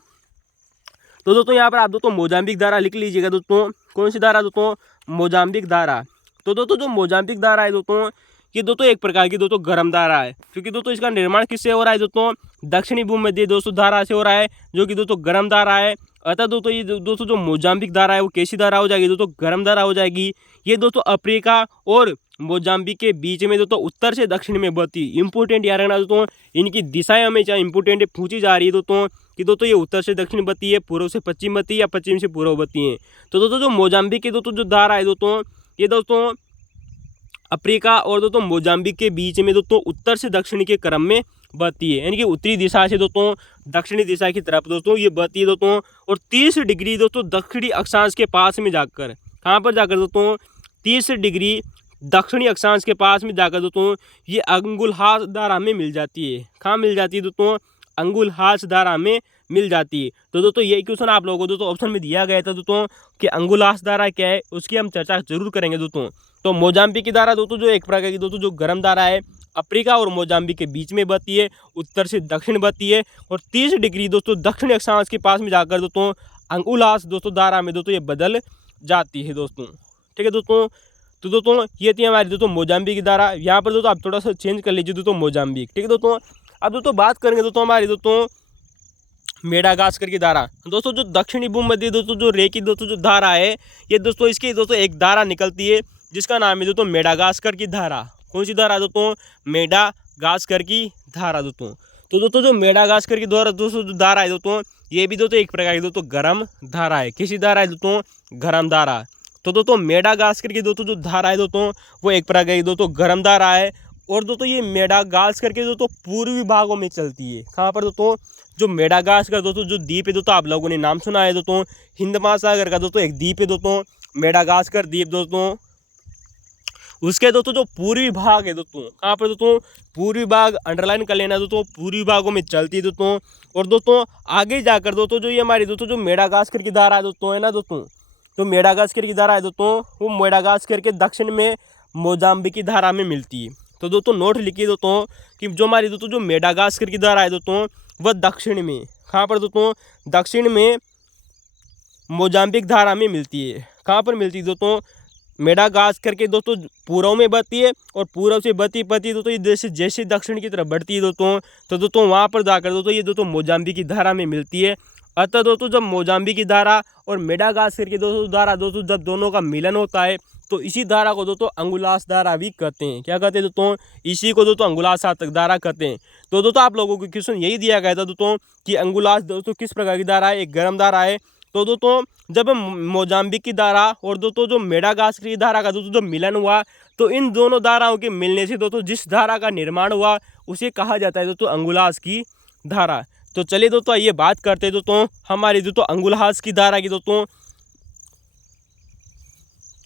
तो दोस्तों यहाँ पर आप दोस्तों मोजाम्बिक धारा लिख लीजिएगा दोस्तों। कौन सी धारा दोस्तों? मोजाम्बिक धारा। तो दोस्तों जो मोजाम्बिक धारा है दोस्तों ये दोस्तों एक प्रकार की दोस्तों गर्म धारा है, क्योंकि दोस्तों इसका निर्माण किससे हो रहा है दोस्तों? दक्षिणी भूमध्य दोस्तों धारा से हो रहा है, जो कि दोस्तों गर्म धारा है। अतः दोस्तों ये दोस्तों जो मोजाम्बिक धारा है वो कैसी धारा हो जाएगी दोस्तों? गर्म धारा हो जाएगी। ये दोस्तों अफ्रीका और मोजाम्बिक के बीच में दोस्तों उत्तर से दक्षिण में बहती। इंपोर्टेंट याद रखना दोस्तों, इनकी दिशाएं हमेशा इंपोर्टेंट पूछी जा रही है दोस्तों कि दोस्तों ये उत्तर से दक्षिण बहती है, पूर्व से पश्चिम बहती है या पश्चिम से पूर्व बहती है। तो दोस्तों जो मोजाम्बिक की दोस्तों जो धारा है दोस्तों ये दोस्तों अफ्रीका और दोस्तों मोजाम्बिक के बीच में दोस्तों उत्तर से दक्षिण के क्रम में बहती है, यानी कि उत्तरी दिशा से दोस्तों दक्षिणी दिशा की तरफ दोस्तों ये बहती है दोस्तों। और 30 डिग्री दोस्तों दक्षिणी अक्षांश के पास में जाकर, कहाँ पर जाकर दोस्तों? 30 डिग्री दक्षिणी अक्षांश के पास में जाकर दोस्तों ये अंगुलहास धारा में मिल जाती है। कहाँ मिल जाती है दोस्तों? अंगुलहास धारा में मिल जाती है। तो दोस्तों यही क्वेश्चन आप लोगों को दोस्तों ऑप्शन में दिया गया था दोस्तों कि अंगुलहास धारा क्या है, उसकी हम चर्चा जरूर करेंगे दोस्तों। तो मोजाम्बिक की धारा दोस्तों जो एक प्रकार की दोस्तों जो गर्म धारा है, अफ्रीका और मोजाम्बिक के बीच में बहती है, उत्तर से दक्षिण बहती है और 30 डिग्री दोस्तों दक्षिण अक्षांश के पास में जाकर दोस्तों अंगुलास दोस्तों धारा में दोस्तों ये बदल जाती है दोस्तों। ठीक है दोस्तों, तो दोस्तों ये थी हमारी दोस्तों मोजाम्बिक की धारा। यहाँ पर दोस्तों आप थोड़ा सा चेंज कर लीजिए दोस्तों मोजाम्बिक। ठीक है दोस्तों, अब दोस्तों बात करेंगे दोस्तों हमारी दोस्तों मेडागास्कर की धारा। दोस्तों जो दक्षिणी भूमध्य दोस्तों जो रे की दोस्तों जो धारा है, ये दोस्तों इसकी दोस्तों एक धारा निकलती है जिसका नाम है दोस्तों मेडागास्कर की धारा। कौन सी धारा दोस्तों? मेडागास्कर की धारा दोस्तों। तो दोस्तों जो मेडागास्कर की धारा दोस्तों जो धारा है दोस्तों, ये भी दोस्तों एक प्रकार की दोस्तों गर्म धारा है। किसी धारा है दोस्तों? गर्म धारा। तो दोस्तों मेडागास्कर की दोस्तों जो धारा है दोस्तों, वो एक प्रकार की दोस्तों गर्म धारा है। और दोस्तों ये मेडागास्कर के दोस्तों पूर्वी भागों में चलती है। कहाँ पर दोस्तों? जो मेडागास्कर दोस्तों जो द्वीप है दोस्तों, आप लोगों ने नाम सुना है दोस्तों, हिंद महासागर का दोस्तों एक द्वीप है दोस्तों, मेडागास्कर द्वीप दोस्तों। उसके दोस्तों जो पूर्वी भाग है दोस्तों, कहाँ पर दोस्तों? पूर्वी भाग अंडरलाइन कर लेना दोस्तों, पूर्वी भागों में चलती है दोस्तों। और दोस्तों आगे जाकर दोस्तों जो ये हमारी दोस्तों जो मेडागास्कर की धारा है दोस्तों है ना दोस्तों, तो मेडागास्कर की धारा है दोस्तों, वो मेडागास्कर के दक्षिण में मोजाम्बिक की धारा में मिलती है। तो दोस्तों नोट लिखिए दोस्तों कि जो हमारी दोस्तों जो मेडागास्कर की धारा है दोस्तों, वह दक्षिण में, कहाँ पर दोस्तों? दक्षिण में मोजाम्बिक धारा में मिलती है। कहाँ पर मिलती है दोस्तों? मेडागास्कर के दोस्तों पूर्व में बहती है और पूर्व से बहती दोस्तों ये जैसे जैसे दक्षिण की तरफ बढ़ती है दोस्तों, तो दोस्तों वहाँ पर जाकर दोस्तों ये दोस्तों मोजाम्बिक की धारा में मिलती है। अतः दोस्तों जब मोजाम्बिक की धारा और मेडागास्कर की दोस्तों धारा दोस्तों जब दोनों का मिलन होता है, तो इसी धारा को दोस्तों अंगुलास धारा भी कहते हैं। क्या कहते हैं दोस्तों? इसी को दोस्तों अंगुलास धारा कहते हैं। तो दोस्तों आप लोगों को क्वेश्चन यही दिया गया था दोस्तों कि अंगुलास दोस्तों किस प्रकार की धारा है? एक गर्म धारा है। तो दोस्तों जब मोजाम्बिक की धारा और दोस्तों जो मेडागास्कर की धारा का दोस्तों जब मिलन हुआ, तो इन दोनों धाराओं के मिलने से दोस्तों जिस धारा का निर्माण हुआ उसे कहा जाता है दोस्तों अंगुलास की धारा। तो चलिए दोस्तों ये बात करते हैं दोस्तों हमारी दोस्तों अंगुलास की धारा की दोस्तों।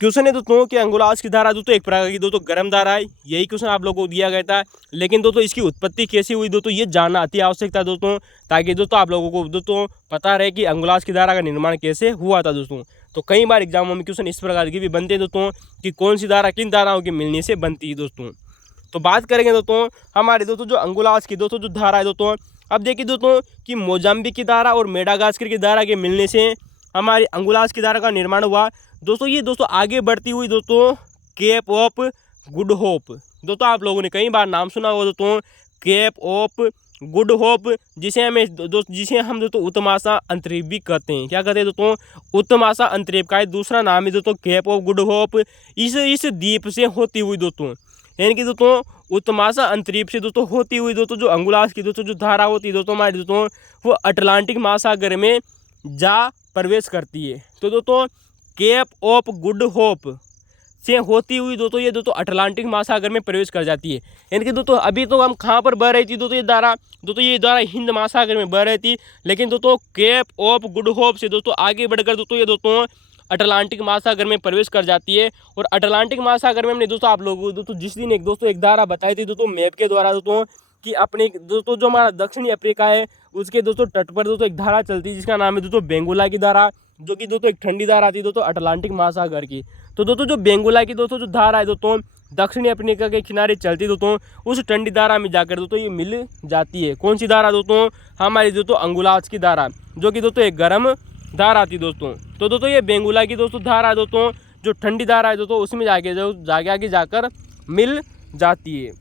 क्वेश्चन है दोस्तों कि अंगुलास की धारा दोस्तों एक प्रकार की दोस्तों गर्म धारा है। यही क्वेश्चन आप लोगों को दिया गया था, लेकिन दोस्तों इसकी उत्पत्ति कैसे हुई दोस्तों ये जानना अति आवश्यक था दोस्तों, ताकि दोस्तों आप लोगों को दोस्तों पता रहे कि अंगुलास की धारा का निर्माण कैसे हुआ था दोस्तों। तो कई बार एग्जामों में क्वेश्चन इस प्रकार के भी बनते हैं दोस्तों कि कौन सी धारा किन धाराओं के मिलने से बनती है दोस्तों। तो बात करेंगे दोस्तों हमारे दोस्तों जो अंगुलास की दोस्तों जो धारा है दोस्तों। अब देखिए दोस्तों कि मोजाम्बिक की धारा और मेडागास्कर की धारा के मिलने से हमारी अंगुलास की धारा का निर्माण हुआ दोस्तों। ये दोस्तों आगे बढ़ती हुई दोस्तों केप ऑफ गुड होप, दोस्तों आप लोगों ने कई बार नाम सुना होगा दोस्तों, केप ऑफ गुड होप, जिसे हम दोस्तों उत्तमाशा अंतरीप भी कहते हैं। क्या कहते हैं दोस्तों? उत्तमाशा अंतरीप का दूसरा नाम है दोस्तों केप ऑफ गुड होप। इस द्वीप से होती हुई दोस्तों, यानी कि दोस्तों उत्तमाशा अंतरीप से दोस्तों होती हुई दोस्तों जो अंगुलास की दोस्तों जो धारा होती है दोस्तों हमारी दोस्तों, वो अटलांटिक महासागर में जा प्रवेश करती है। तो दोस्तों केप ऑफ गुड होप से होती हुई दोस्तों ये दोस्तों अटलांटिक महासागर में प्रवेश कर जाती है। यानी कि दोस्तों अभी तो हम कहाँ पर बह रही थी दोस्तों ये धारा हिंद महासागर में बह रही थी, लेकिन दोस्तों केप ऑफ गुड होप से दोस्तों आगे बढ़कर दोस्तों ये दोस्तों अटलांटिक महासागर में प्रवेश कर जाती है। और अटलांटिक महासागर में हमने दोस्तों आप लोगों को दोस्तों जिस दिन एक धारा बताई थी दोस्तों मैप के द्वारा दोस्तों, कि अपने दोस्तों जो हमारा दक्षिणी अफ्रीका है उसके दोस्तों तट पर दोस्तों एक धारा चलती है जिसका नाम है दोस्तों बेंगुला की धारा, जो कि दोस्तों एक ठंडी धारा आती है दोस्तों अटलांटिक महासागर की। तो दोस्तों जो बेंगुला की दोस्तों जो धारा है दोस्तों दक्षिणी अफ्रीका के किनारे चलती दोस्तों, उस ठंडी धारा में जाकर दोस्तों ये मिल जाती है। कौन सी धारा दोस्तों? हमारी दोस्तों अंगुलास की धारा, जो कि दोस्तों एक गर्म धारा आती दोस्तों। तो दोस्तों ये बेंगुला की दोस्तों धारा है दोस्तों, जो ठंडी धारा है दोस्तों उसमें आगे जाकर मिल जाती है।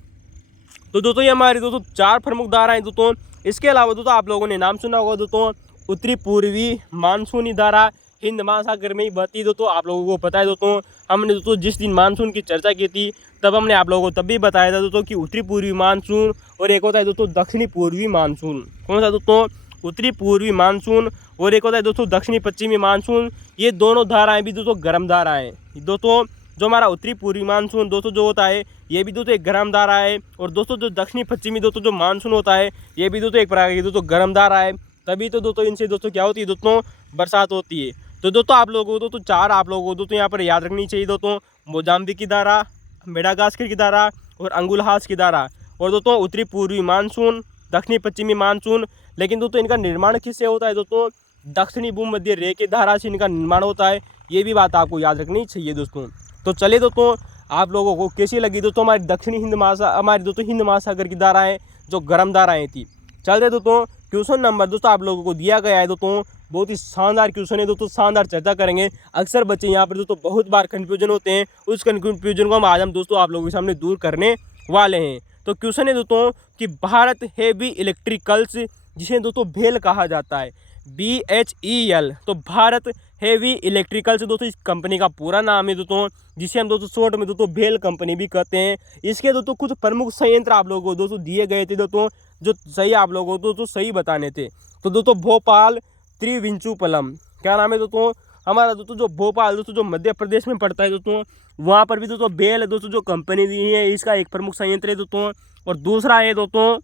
तो दोस्तों ये हमारी दोस्तों 4 प्रमुख धाराएं दोस्तों। इसके अलावा दोस्तों आप लोगों ने नाम सुना होगा दोस्तों उत्तरी पूर्वी मानसूनी धारा हिंद महासागर में ही बहती दोस्तों। आप लोगों को पता है दोस्तों, हमने दोस्तों जिस दिन मानसून की चर्चा की थी तब हमने आप लोगों को तब भी बताया था दोस्तों कि उत्तरी पूर्वी मानसून और एक होता है दोस्तों दक्षिणी पूर्वी मानसून। कौन सा दोस्तों? उत्तरी पूर्वी मानसून और एक होता है दोस्तों दक्षिणी पश्चिमी मानसून। ये दोनों धाराएं भी दोस्तों गर्म धाराएं दोस्तों। जो हमारा उत्तरी पूर्वी मानसून दोस्तों जो होता है ये भी दोस्तों एक गर्म धारा है, और दोस्तों जो दक्षिणी पश्चिमी दोस्तों जो मानसून होता है ये भी दोस्तों एक प्रकार की दोस्तों गर्म धारा है। तभी तो दोस्तों इनसे दोस्तों क्या होती है दोस्तों? बरसात होती है। तो दोस्तों आप लोगों को दोस्तों 4 आप लोगों को दोस्तों यहाँ पर याद रखनी चाहिए दोस्तों, मोजाम्बिक की धारा, मेडागास्कर की धारा और अंगुलास की धारा, और दोस्तों उत्तरी पूर्वी मानसून, दक्षिणी पश्चिमी मानसून। लेकिन दोस्तों इनका निर्माण किससे होता है दोस्तों? दक्षिणी भूमध्य रेखा की धारा से इनका निर्माण होता है। ये भी बात आपको याद रखनी चाहिए दोस्तों। तो चलिए दोस्तों, आप लोगों को कैसी लगी दोस्तों हमारी दक्षिणी हिंद महासागर, हमारी दोस्तों हिंद महासागर की धाराएँ, जो गर्म धाराएँ थी। चल रहे दोस्तों, क्वेश्चन नंबर दोस्तों आप लोगों को दिया गया है दोस्तों, बहुत ही शानदार क्वेश्चन है दोस्तों, शानदार चर्चा करेंगे। अक्सर बच्चे यहाँ पर दोस्तों बहुत बार कन्फ्यूजन होते हैं, उस कन्फ्यूजन को आज हम दोस्तों आप लोगों के सामने दूर करने वाले हैं। तो क्वेश्चन है दोस्तों कि भारत हेवी इलेक्ट्रिकल्स, जिसे दोस्तों भेल कहा जाता है, BHEL, तो भारत हेवी इलेक्ट्रिकल्स दोस्तों इस कंपनी का पूरा नाम है दोस्तों, जिसे हम दोस्तों शॉर्ट में दोस्तों भेल कंपनी भी कहते हैं। इसके दोस्तों कुछ प्रमुख संयंत्र आप लोगों को दोस्तों दिए गए थे दोस्तों, जो सही आप लोगों को दोस्तों सही बताने थे। तो दोस्तों भोपाल त्रिविंचुपलम, क्या नाम है दोस्तों हमारा दोस्तों, जो भोपाल दोस्तों जो मध्य प्रदेश में पड़ता है दोस्तों, वहाँ पर भी दोस्तों भेल दोस्तों जो कंपनी दी है, इसका एक प्रमुख संयंत्र है दोस्तों। और दूसरा है दोस्तों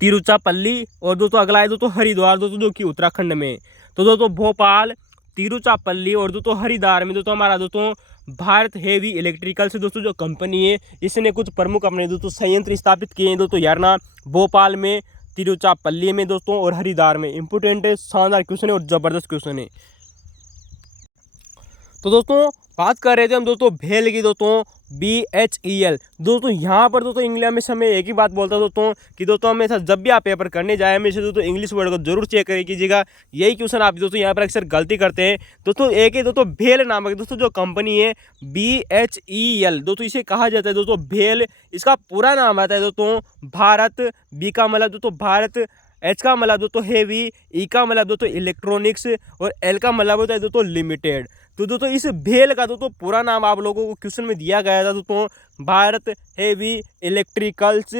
तिरुचिरापल्ली, और दोस्तों अगला है दोस्तों हरिद्वार दोस्तों, जो कि उत्तराखंड में। तो दोस्तों भोपाल, तिरुचिरापल्ली और दोस्तों हरिद्वार में दोस्तों हमारा दोस्तों भारत हेवी इलेक्ट्रिकल से दोस्तों जो कंपनी है, इसने कुछ प्रमुख अपने दोस्तों संयंत्र स्थापित किए हैं दोस्तों यार ना, भोपाल में, तिरुचिरापल्ली में दोस्तों और हरिद्वार में। इंपोर्टेंट है, शानदार क्वेश्चन है और जबरदस्त क्वेश्चन है। तो दोस्तों बात कर रहे थे हम दोस्तों भेल की दोस्तों, BHEL दोस्तों। यहाँ पर दोस्तों इंग्लिश में समय एक ही बात बोलता है दोस्तों कि दोस्तों हमेशा जब भी आप पेपर करने जाए हमेशा दोस्तों इंग्लिश वर्ड को जरूर चेक कर कीजिएगा। यही क्वेश्चन आप दोस्तों यहाँ पर अक्सर गलती करते हैं दोस्तों। एक ही दोस्तों भेल नामक दोस्तों जो कंपनी है BHEL दोस्तों, इसे कहा जाता है दोस्तों भेल। इसका पूरा नाम आता है दोस्तों भारत, B का मतलब दोस्तों भारत, H का मतलब दोस्तों हेवी, E का मतलब दोस्तों इलेक्ट्रॉनिक्स और L का मतलब होता है दोस्तों लिमिटेड। तो दोस्तों इस भेल का दोस्तों पूरा नाम आप लोगों को क्वेश्चन में दिया गया था दोस्तों, भारत हेवी इलेक्ट्रिकल्स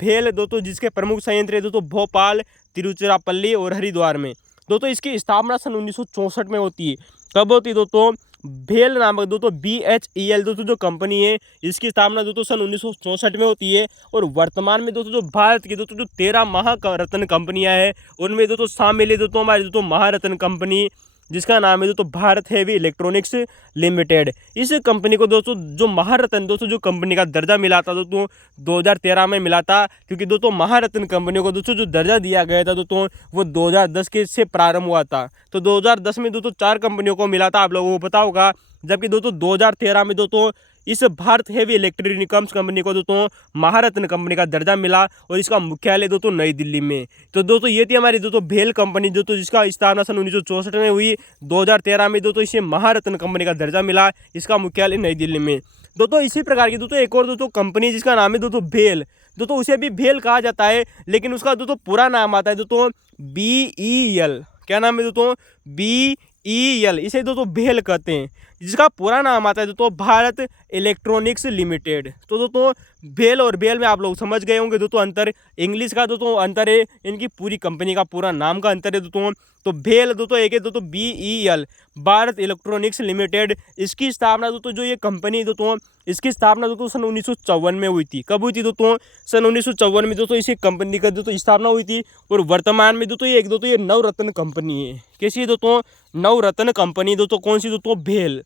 भेल दोस्तों, जिसके प्रमुख संयंत्र है दोस्तों भोपाल, तिरुचिरापल्ली और हरिद्वार में। दोस्तों इसकी स्थापना सन 1964 में होती है। कब होती है दोस्तों? भेल नामक दोस्तों BHEL दोस्तों जो कंपनी है, इसकी स्थापना दोस्तों सन 1964 में होती है। और वर्तमान में दोस्तों जो भारत की दोस्तों जो 13 महारत्न कंपनियां हैं, उनमें दोस्तों शामिल है दोस्तों हमारी दोस्तों महारत्न कंपनी, जिसका नाम है दोस्तों भारत हेवी इलेक्ट्रॉनिक्स लिमिटेड। इस कंपनी को दोस्तों जो महारत्न दोस्तों जो कंपनी का दर्जा मिला था दोस्तों 2013 में मिला था, क्योंकि दोस्तों महारत्न कंपनियों को दोस्तों जो दर्जा दिया गया था दोस्तों वो 2010 के से प्रारंभ हुआ था। तो 2010 में दोस्तों 4 कंपनियों को मिला था, आप लोगों को पता होगा। जबकि दोस्तों 2013 में दोस्तों इस भारत हेवी इलेक्ट्रॉनिक्स कंपनी को दोस्तों महारत्न कंपनी का दर्जा मिला और इसका मुख्यालय दोस्तों नई दिल्ली में। तो दोस्तों ये थी हमारी दोस्तों भेल कंपनी दोस्तों, जिसका स्थापना सन 1964 में हुई। 2013 में दोस्तों इसे महारत्न कंपनी का दर्जा मिला, इसका मुख्यालय नई दिल्ली में। दोस्तों इसी प्रकार की दोस्तों एक और दोस्तों कंपनी जिसका नाम है दोस्तों भेल, दोस्तों उसे भी भेल कहा जाता है, लेकिन उसका दोस्तों पूरा नाम आता है दोस्तों BEL। क्या नाम है दोस्तों? BEL, इसे दोस्तों भेल कहते हैं, जिसका पूरा नाम आता है दोस्तों भारत इलेक्ट्रॉनिक्स लिमिटेड। तो दोस्तों भेल और भेल में आप लोग समझ गए होंगे दोस्तों अंतर, इंग्लिश का दोस्तों अंतर है, इनकी पूरी कंपनी का पूरा नाम का अंतर है दोस्तों। तो भेल दोस्तों एक है दोस्तों BEL, भारत इलेक्ट्रॉनिक्स लिमिटेड। इसकी स्थापना दोस्तों जो ये कंपनी दोस्तों, इसकी स्थापना दोस्तों सन 1954 में हुई थी। कब हुई थी दोस्तों? सन 1954 में दोस्तों इसी कंपनी का दोस्तों स्थापना हुई थी। और वर्तमान में दोस्तों ये एक दोस्तों ये नवरत्न कंपनी है। कैसी है दोस्तों? नवरत्न कंपनी दोस्तों। कौन सी दोस्तों? भेल।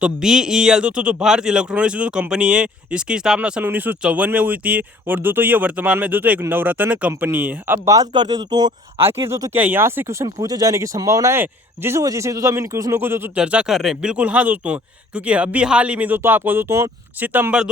तो BEL दोस्तों जो भारत इलेक्ट्रॉनिक्स जो कंपनी है, इसकी स्थापना सन 1954 में हुई थी। और दोस्तों ये वर्तमान में दोस्तों एक नवरत्न कंपनी है। अब बात करते हैं दोस्तों आखिर दोस्तों क्या यहाँ से क्वेश्चन पूछे जाने की संभावना है, जिस वजह से दोस्तों हम इन क्वेश्चनों को दोस्तों चर्चा कर रहे हैं। बिल्कुल हाँ दोस्तों, क्योंकि अभी हाल ही में दोस्तों आपको दोस्तों सितंबर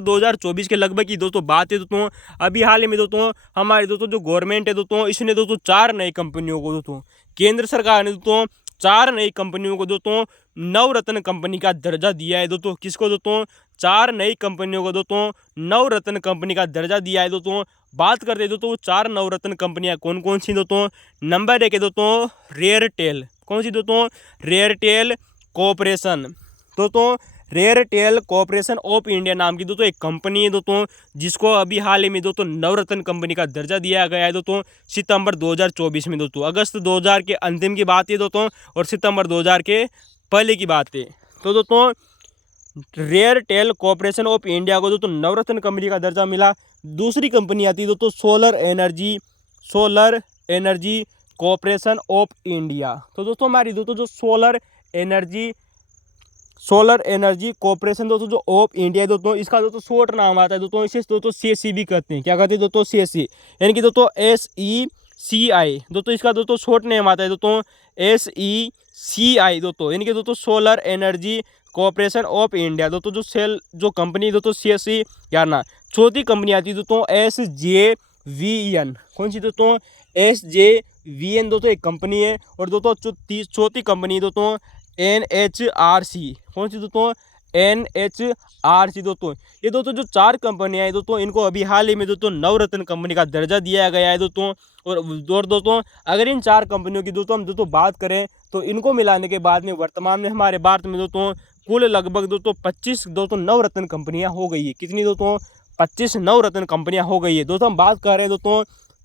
2024 के लगभग की दोस्तों बात है दोस्तों। अभी हाल ही में दोस्तों हमारी दोस्तों जो गवर्नमेंट है दोस्तों, इसने दोस्तों 4 नई कंपनियों को दोस्तों, केंद्र सरकार ने दोस्तों 4 नई कंपनियों को दोस्तों नवरत्न कंपनी का दर्जा दिया है दोस्तों। किसको दोस्तों? 4 नई कंपनियों को दोस्तों नवरत्न कंपनी का दर्जा दिया है दोस्तों। बात करते हैं दोस्तों वो 4 नवरत्न कंपनियां कौन कौन सी दोस्तों। नंबर 1 है दोस्तों रेयरटेल। कौन सी दोस्तों? रेयरटेल कॉर्पोरेशन। दोस्तों रेयरटेल कॉर्पोरेशन ऑफ इंडिया नाम की दोस्तों एक कंपनी है दोस्तों, जिसको अभी हाल ही में दोस्तों नवरत्न कंपनी का दर्जा दिया गया है दोस्तों सितंबर 2024 में दोस्तों। अगस्त 2000 के अंतिम की बात है दोस्तों और सितंबर 2000 के पहले की बात है। तो दोस्तों रेयरटेल कॉर्पोरेशन ऑफ इंडिया को दोस्तों नवरत्न कंपनी का दर्जा मिला। दूसरी कंपनी आती है दोस्तों solar energy corporation of India. तो दोस्तों हमारी दोस्तों जो सोलर एनर्जी कॉर्पोरेशन दोस्तों जो ऑफ इंडिया दोस्तों, इसका दोस्तों शॉर्ट नाम आता है दोस्तों, इसे दोस्तों CSC भी कहते हैं। क्या कहते हैं दोस्तों? CSC, यानी कि दोस्तों SECI दोस्तों, इसका दोस्तों शॉर्ट नेम आता है दोस्तों SECI दोस्तों, यानी कि दोस्तों solar energy corporation of India दोस्तों। जो सेल जो कंपनी दोस्तों CSE यार ना, चौथी कंपनी आती है दोस्तों SJVN। कौन सी दोस्तों? SJVN दोस्तों एक कंपनी है। और दोस्तों चौथी कंपनी दोस्तों NHRC। कौन सी दोस्तों? NHRC दोस्तों। ये दोस्तों जो चार कंपनियां हैं दोस्तों, इनको अभी हाल ही में दोस्तों नवरत्न कंपनी का दर्जा दिया गया है दोस्तों। और दोस्तों अगर इन चार कंपनियों की दोस्तों हम दोस्तों बात करें तो इनको मिलाने के बाद में वर्तमान में हमारे भारत में दोस्तों कुल लगभग दोस्तों 25 दोस्तों नवरत्न कंपनियां हो गई है। कितनी दोस्तों? 25 नवरत्न कंपनियां हो गई है दोस्तों। हम बात कर रहे हैं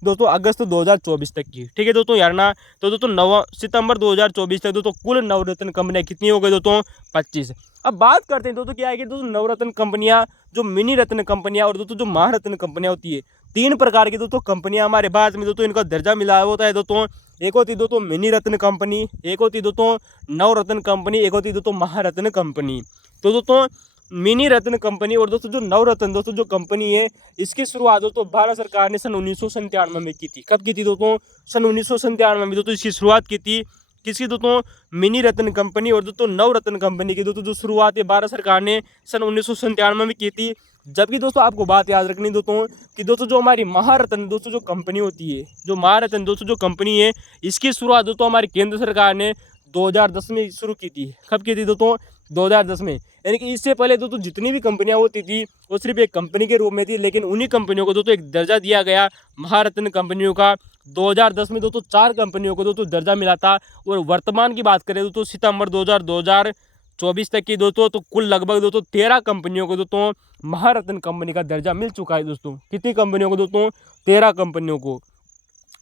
दोस्तों अगस्त 2024 तक की, ठीक है दोस्तों यार ना। तो दोस्तों 9 सितंबर 2024 तक दोस्तों कुल नवरत्न कंपनियां कितनी हो गई दोस्तों? 25। अब बात करते हैं दोस्तों क्या है कि दोस्तों नवरत्न कंपनियां, जो मिनी रत्न कंपनियां और दोस्तों जो महारत्न कंपनियां होती है, तीन प्रकार की दोस्तों कंपनियां हमारे भारत में दोस्तों इनका दर्जा मिला होता है दोस्तों। एक होती है दोस्तों मिनी रत्न कंपनी, एक होती है दोस्तों नवरत्न कंपनी, एक होती है दोस्तों महारत्न कंपनी। तो दोस्तों मिनी रत्न कंपनी और दोस्तों जो नवरत्न दोस्तों जो कंपनी है, इसकी शुरुआत दोस्तों भारत सरकार ने सन 1997 में की थी। कब की थी दोस्तों? सन 1997 में दोस्तों इसकी शुरुआत की थी। किसकी दोस्तों? मिनी रत्न कंपनी और दोस्तों नवरत्न कंपनी की दोस्तों जो शुरुआत है भारत सरकार ने सन 1997 में की थी। जबकि दोस्तों आपको बात याद रखनी दोस्तों कि दोस्तों जो हमारी महारत्न दोस्तों जो कंपनी होती है, जो महारत्न दोस्तों जो कंपनी है, इसकी शुरुआत दोस्तों हमारी केंद्र सरकार ने 2010 में शुरू की थी। कब की थी दोस्तों? 2010 में। यानी कि इससे पहले दोस्तों जितनी भी कंपनियां होती थी वो सिर्फ एक कंपनी के रूप में थी, लेकिन उन्हीं कंपनियों को दोस्तों एक दर्जा दिया गया महारत्न कंपनियों का। 2010 में दोस्तों 4 कंपनियों को दोस्तों दर्जा मिला था। और वर्तमान की बात करें दोस्तों सितंबर 2024 तक की दोस्तों, तो कुल लगभग दोस्तों 13 कंपनियों को दोस्तों महारत्न कंपनी का दर्जा मिल चुका है दोस्तों। कितनी कंपनियों को दोस्तों? 13 कंपनियों को।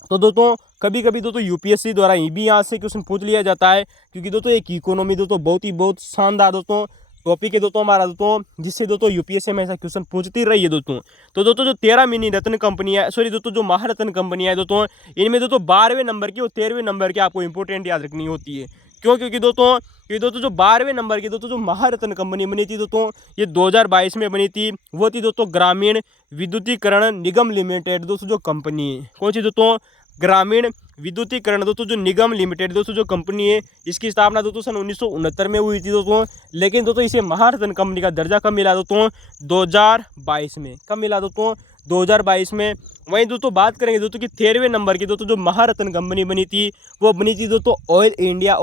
तो दोस्तों कभी कभी दोस्तों यूपीएससी द्वारा ये भी यहाँ से क्वेश्चन पूछ लिया जाता है, क्योंकि दोस्तों एक इकोनॉमी दोस्तों बहुत शानदार दोस्तों टॉपिक है दोस्तों हमारा दोस्तों, जिससे दोस्तों यूपीएससी में ऐसा क्वेश्चन पूछती रही है दोस्तों। तो दोस्तों जो 13 मिनी रत्न कंपनियां, सॉरी दोस्तों जो महारत्न कंपनियां है दोस्तों, इनमें दोस्तों 12वें नंबर की और 13वें नंबर की आपको इंपॉर्टेंट याद रखनी होती है। क्यों? क्योंकि दोस्तों जो 12वें नंबर की दोस्तों जो महारत्न कंपनी बनी थी दोस्तों, ये 2022 में बनी थी। वो थी दोस्तों ग्रामीण विद्युतीकरण निगम लिमिटेड दोस्तों जो कंपनी है। कौन सी दोस्तों? ग्रामीण विद्युतीकरण दोस्तों जो निगम लिमिटेड दोस्तों जो कंपनी है, इसकी स्थापना दोस्तों सन 1969 में हुई थी दोस्तों। लेकिन दोस्तों इसे महारत्न कंपनी का दर्जा कब मिला दोस्तों? 2022 में। कब मिला दोस्तों? 2022 में। वहीं दोस्तों बात करेंगे दोस्तों कि 13वें नंबर की दोस्तों जो महारत्न कंपनी बनी थी, वो बनी थी दोस्तों ऑयल इंडिया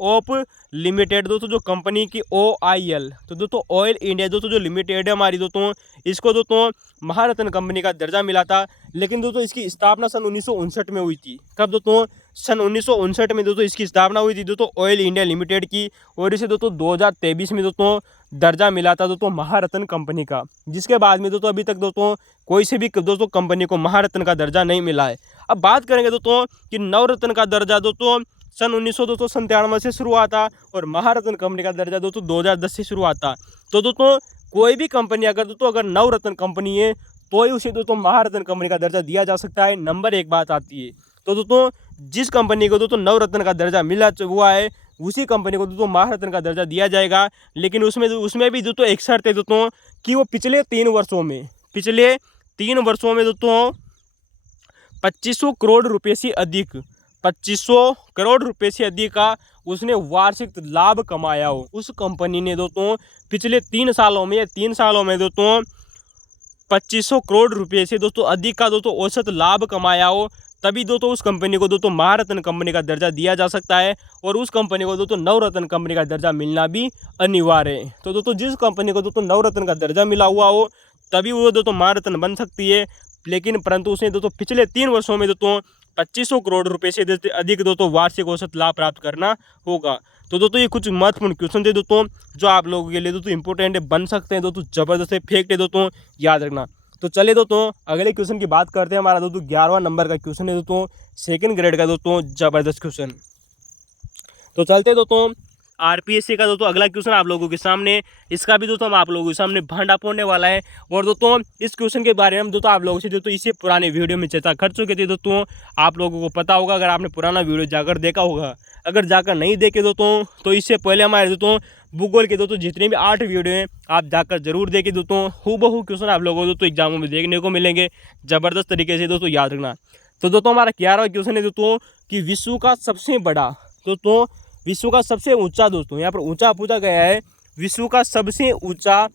ऑफ लिमिटेड दोस्तों जो कंपनी की OIL। तो दोस्तों ऑयल इंडिया दोस्तों जो लिमिटेड है हमारी दोस्तों, इसको दोस्तों महारत्न कंपनी का दर्जा मिला था। लेकिन दोस्तों इसकी स्थापना सन 1959 में हुई थी। कब दोस्तों? सन 1959 में दोस्तों इसकी स्थापना हुई थी दोस्तों ऑयल इंडिया लिमिटेड की। और इसे दोस्तों 2023 में दोस्तों दर्जा मिला था दोस्तों महारत्न कंपनी का, जिसके बाद में दोस्तों अभी तक दोस्तों कोई से भी दोस्तों कंपनी को महारत्न का दर्जा नहीं मिला है। अब बात करेंगे दोस्तों कि नवरत्न का दर्जा दोस्तों सन 1997 से शुरू हुआ था और महारत्न कंपनी का दर्जा दोस्तों 2010 से शुरू हुआ था। तो दोस्तों कोई भी कंपनी अगर नवरत्न कंपनी है तो ही उसे दोस्तों महारत्न कंपनी का दर्जा दिया जा सकता है। नंबर एक बात आती है, तो दोस्तों जिस कंपनी को दोस्तों नवरत्न का दर्जा मिला हुआ है उसी कंपनी को दोस्तों महारत्न का दर्जा दिया जाएगा। लेकिन उसमें भी दोस्तों एक शर्त है दोस्तों कि वो पिछले 3 वर्षों में दोस्तों 2500 करोड़ रुपये से अधिक 2500 करोड़ रुपये से अधिक का उसने वार्षिक लाभ कमाया हो। उस कंपनी ने दोस्तों पिछले 3 सालों में दोस्तों 2500 करोड़ रुपये से दोस्तों अधिक का दोस्तों औसत लाभ कमाया हो, तभी दोस्तों उस कंपनी को दोस्तों महारत्न कंपनी का दर्जा दिया जा सकता है। और उस कंपनी को दोस्तों नवरत्न कंपनी का दर्जा मिलना भी अनिवार्य है। तो दोस्तों जिस कंपनी को दोस्तों नवरत्न का दर्जा मिला हुआ हो तभी वो दोस्तों महारत्न बन सकती है। लेकिन परंतु उसने दोस्तों पिछले 3 वर्षों में दोस्तों 2500 करोड़ रुपए से अधिक दोस्तों वार्षिक औसत लाभ प्राप्त करना होगा। तो दोस्तों ये कुछ महत्वपूर्ण क्वेश्चन थे दोस्तों जो आप लोगों के लिए दोस्तों इंपॉर्टेंट है, बन सकते हैं दोस्तों, जबरदस्त है, फैक्ट है दोस्तों, याद रखना। तो चलिए दोस्तों अगले क्वेश्चन की बात करते हैं। हमारा दोस्तों 11वां नंबर का क्वेश्चन है दोस्तों, 2nd ग्रेड का दोस्तों, जबरदस्त क्वेश्चन। तो चलते हैं दोस्तों आरपीएससी का दोस्तों अगला क्वेश्चन आप लोगों के सामने, इसका भी दोस्तों हम आप लोगों के सामने भंडा फोड़ने वाला है। और दोस्तों इस क्वेश्चन के बारे में हम दोस्तों आप लोगों से दोस्तों इसे पुराने वीडियो में चर्चा कर चुके थे दोस्तों, आप लोगों को पता होगा अगर आपने पुराना वीडियो जाकर देखा होगा। अगर जाकर नहीं देखे दोस्तों तो इससे पहले हमारे दोस्तों भूगोल के दोस्तों जितने भी 8 वीडियो हैं आप जाकर जरूर देखें दोस्तों। हूबहू क्वेश्चन आप लोगों को दोस्तों एग्जामों में देखने को मिलेंगे, ज़बरदस्त तरीके से दोस्तों याद रखना। तो दोस्तों हमारा 11वां क्वेश्चन है दोस्तों कि विश्व का सबसे बड़ा, दोस्तों विश्व का सबसे ऊंचा, दोस्तों यहाँ पर ऊंचा पूछा गया है, विश्व का सबसे ऊंचा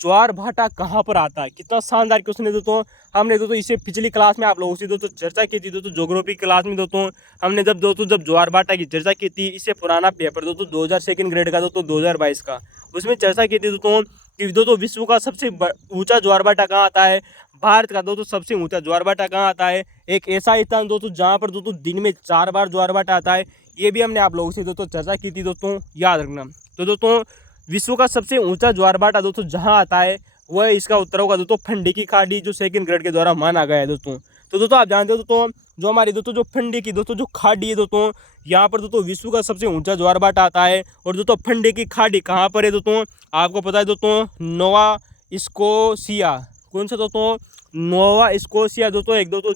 ज्वार भाटा कहाँ पर आता है। कितना शानदार क्वेश्चन है दोस्तों। हमने दोस्तों इसे पिछली क्लास में आप लोगों से दोस्तों चर्चा की थी दोस्तों, ज्योग्राफी क्लास में दोस्तों हमने जब ज्वार भाटा की चर्चा की थी, इससे पुराना पेपर दोस्तों 2002 ग्रेड का दोस्तों 2022 का, उसमें चर्चा की थी दोस्तों कि दोस्तों विश्व का सबसे ऊंचा ज्वार भाटा कहाँ आता है। भारत का दोस्तों सबसे ऊंचा ज्वार भाटा कहाँ आता है। एक ऐसा स्थान दोस्तों जहाँ पर दोस्तों दिन में 4 बार ज्वार भाटा आता है, ये भी हमने आप लोगों से दोस्तों चर्चा की थी दोस्तों, याद रखना। तो दोस्तों विश्व का सबसे ऊंचा ज्वार भाटा दोस्तों जहां आता है वह इसका उत्तर होगा दोस्तों फंडी की खाड़ी, जो 2nd ग्रेड के द्वारा माना गया है दोस्तों। तो दोस्तों आप जानते हो दोस्तों जो हमारी दोस्तों जो फंडी की दोस्तों जो खाड़ी है दोस्तों, यहाँ पर दोस्तों विश्व का सबसे ऊंचा ज्वार भाटा आता है। और दोस्तों फंडी की खाड़ी कहाँ पर है दोस्तों, आपको पता है दोस्तों नोवा स्कोशिया। कौन सा दोस्तों, नोवा स्कोशिया दोस्तों एक दोस्तों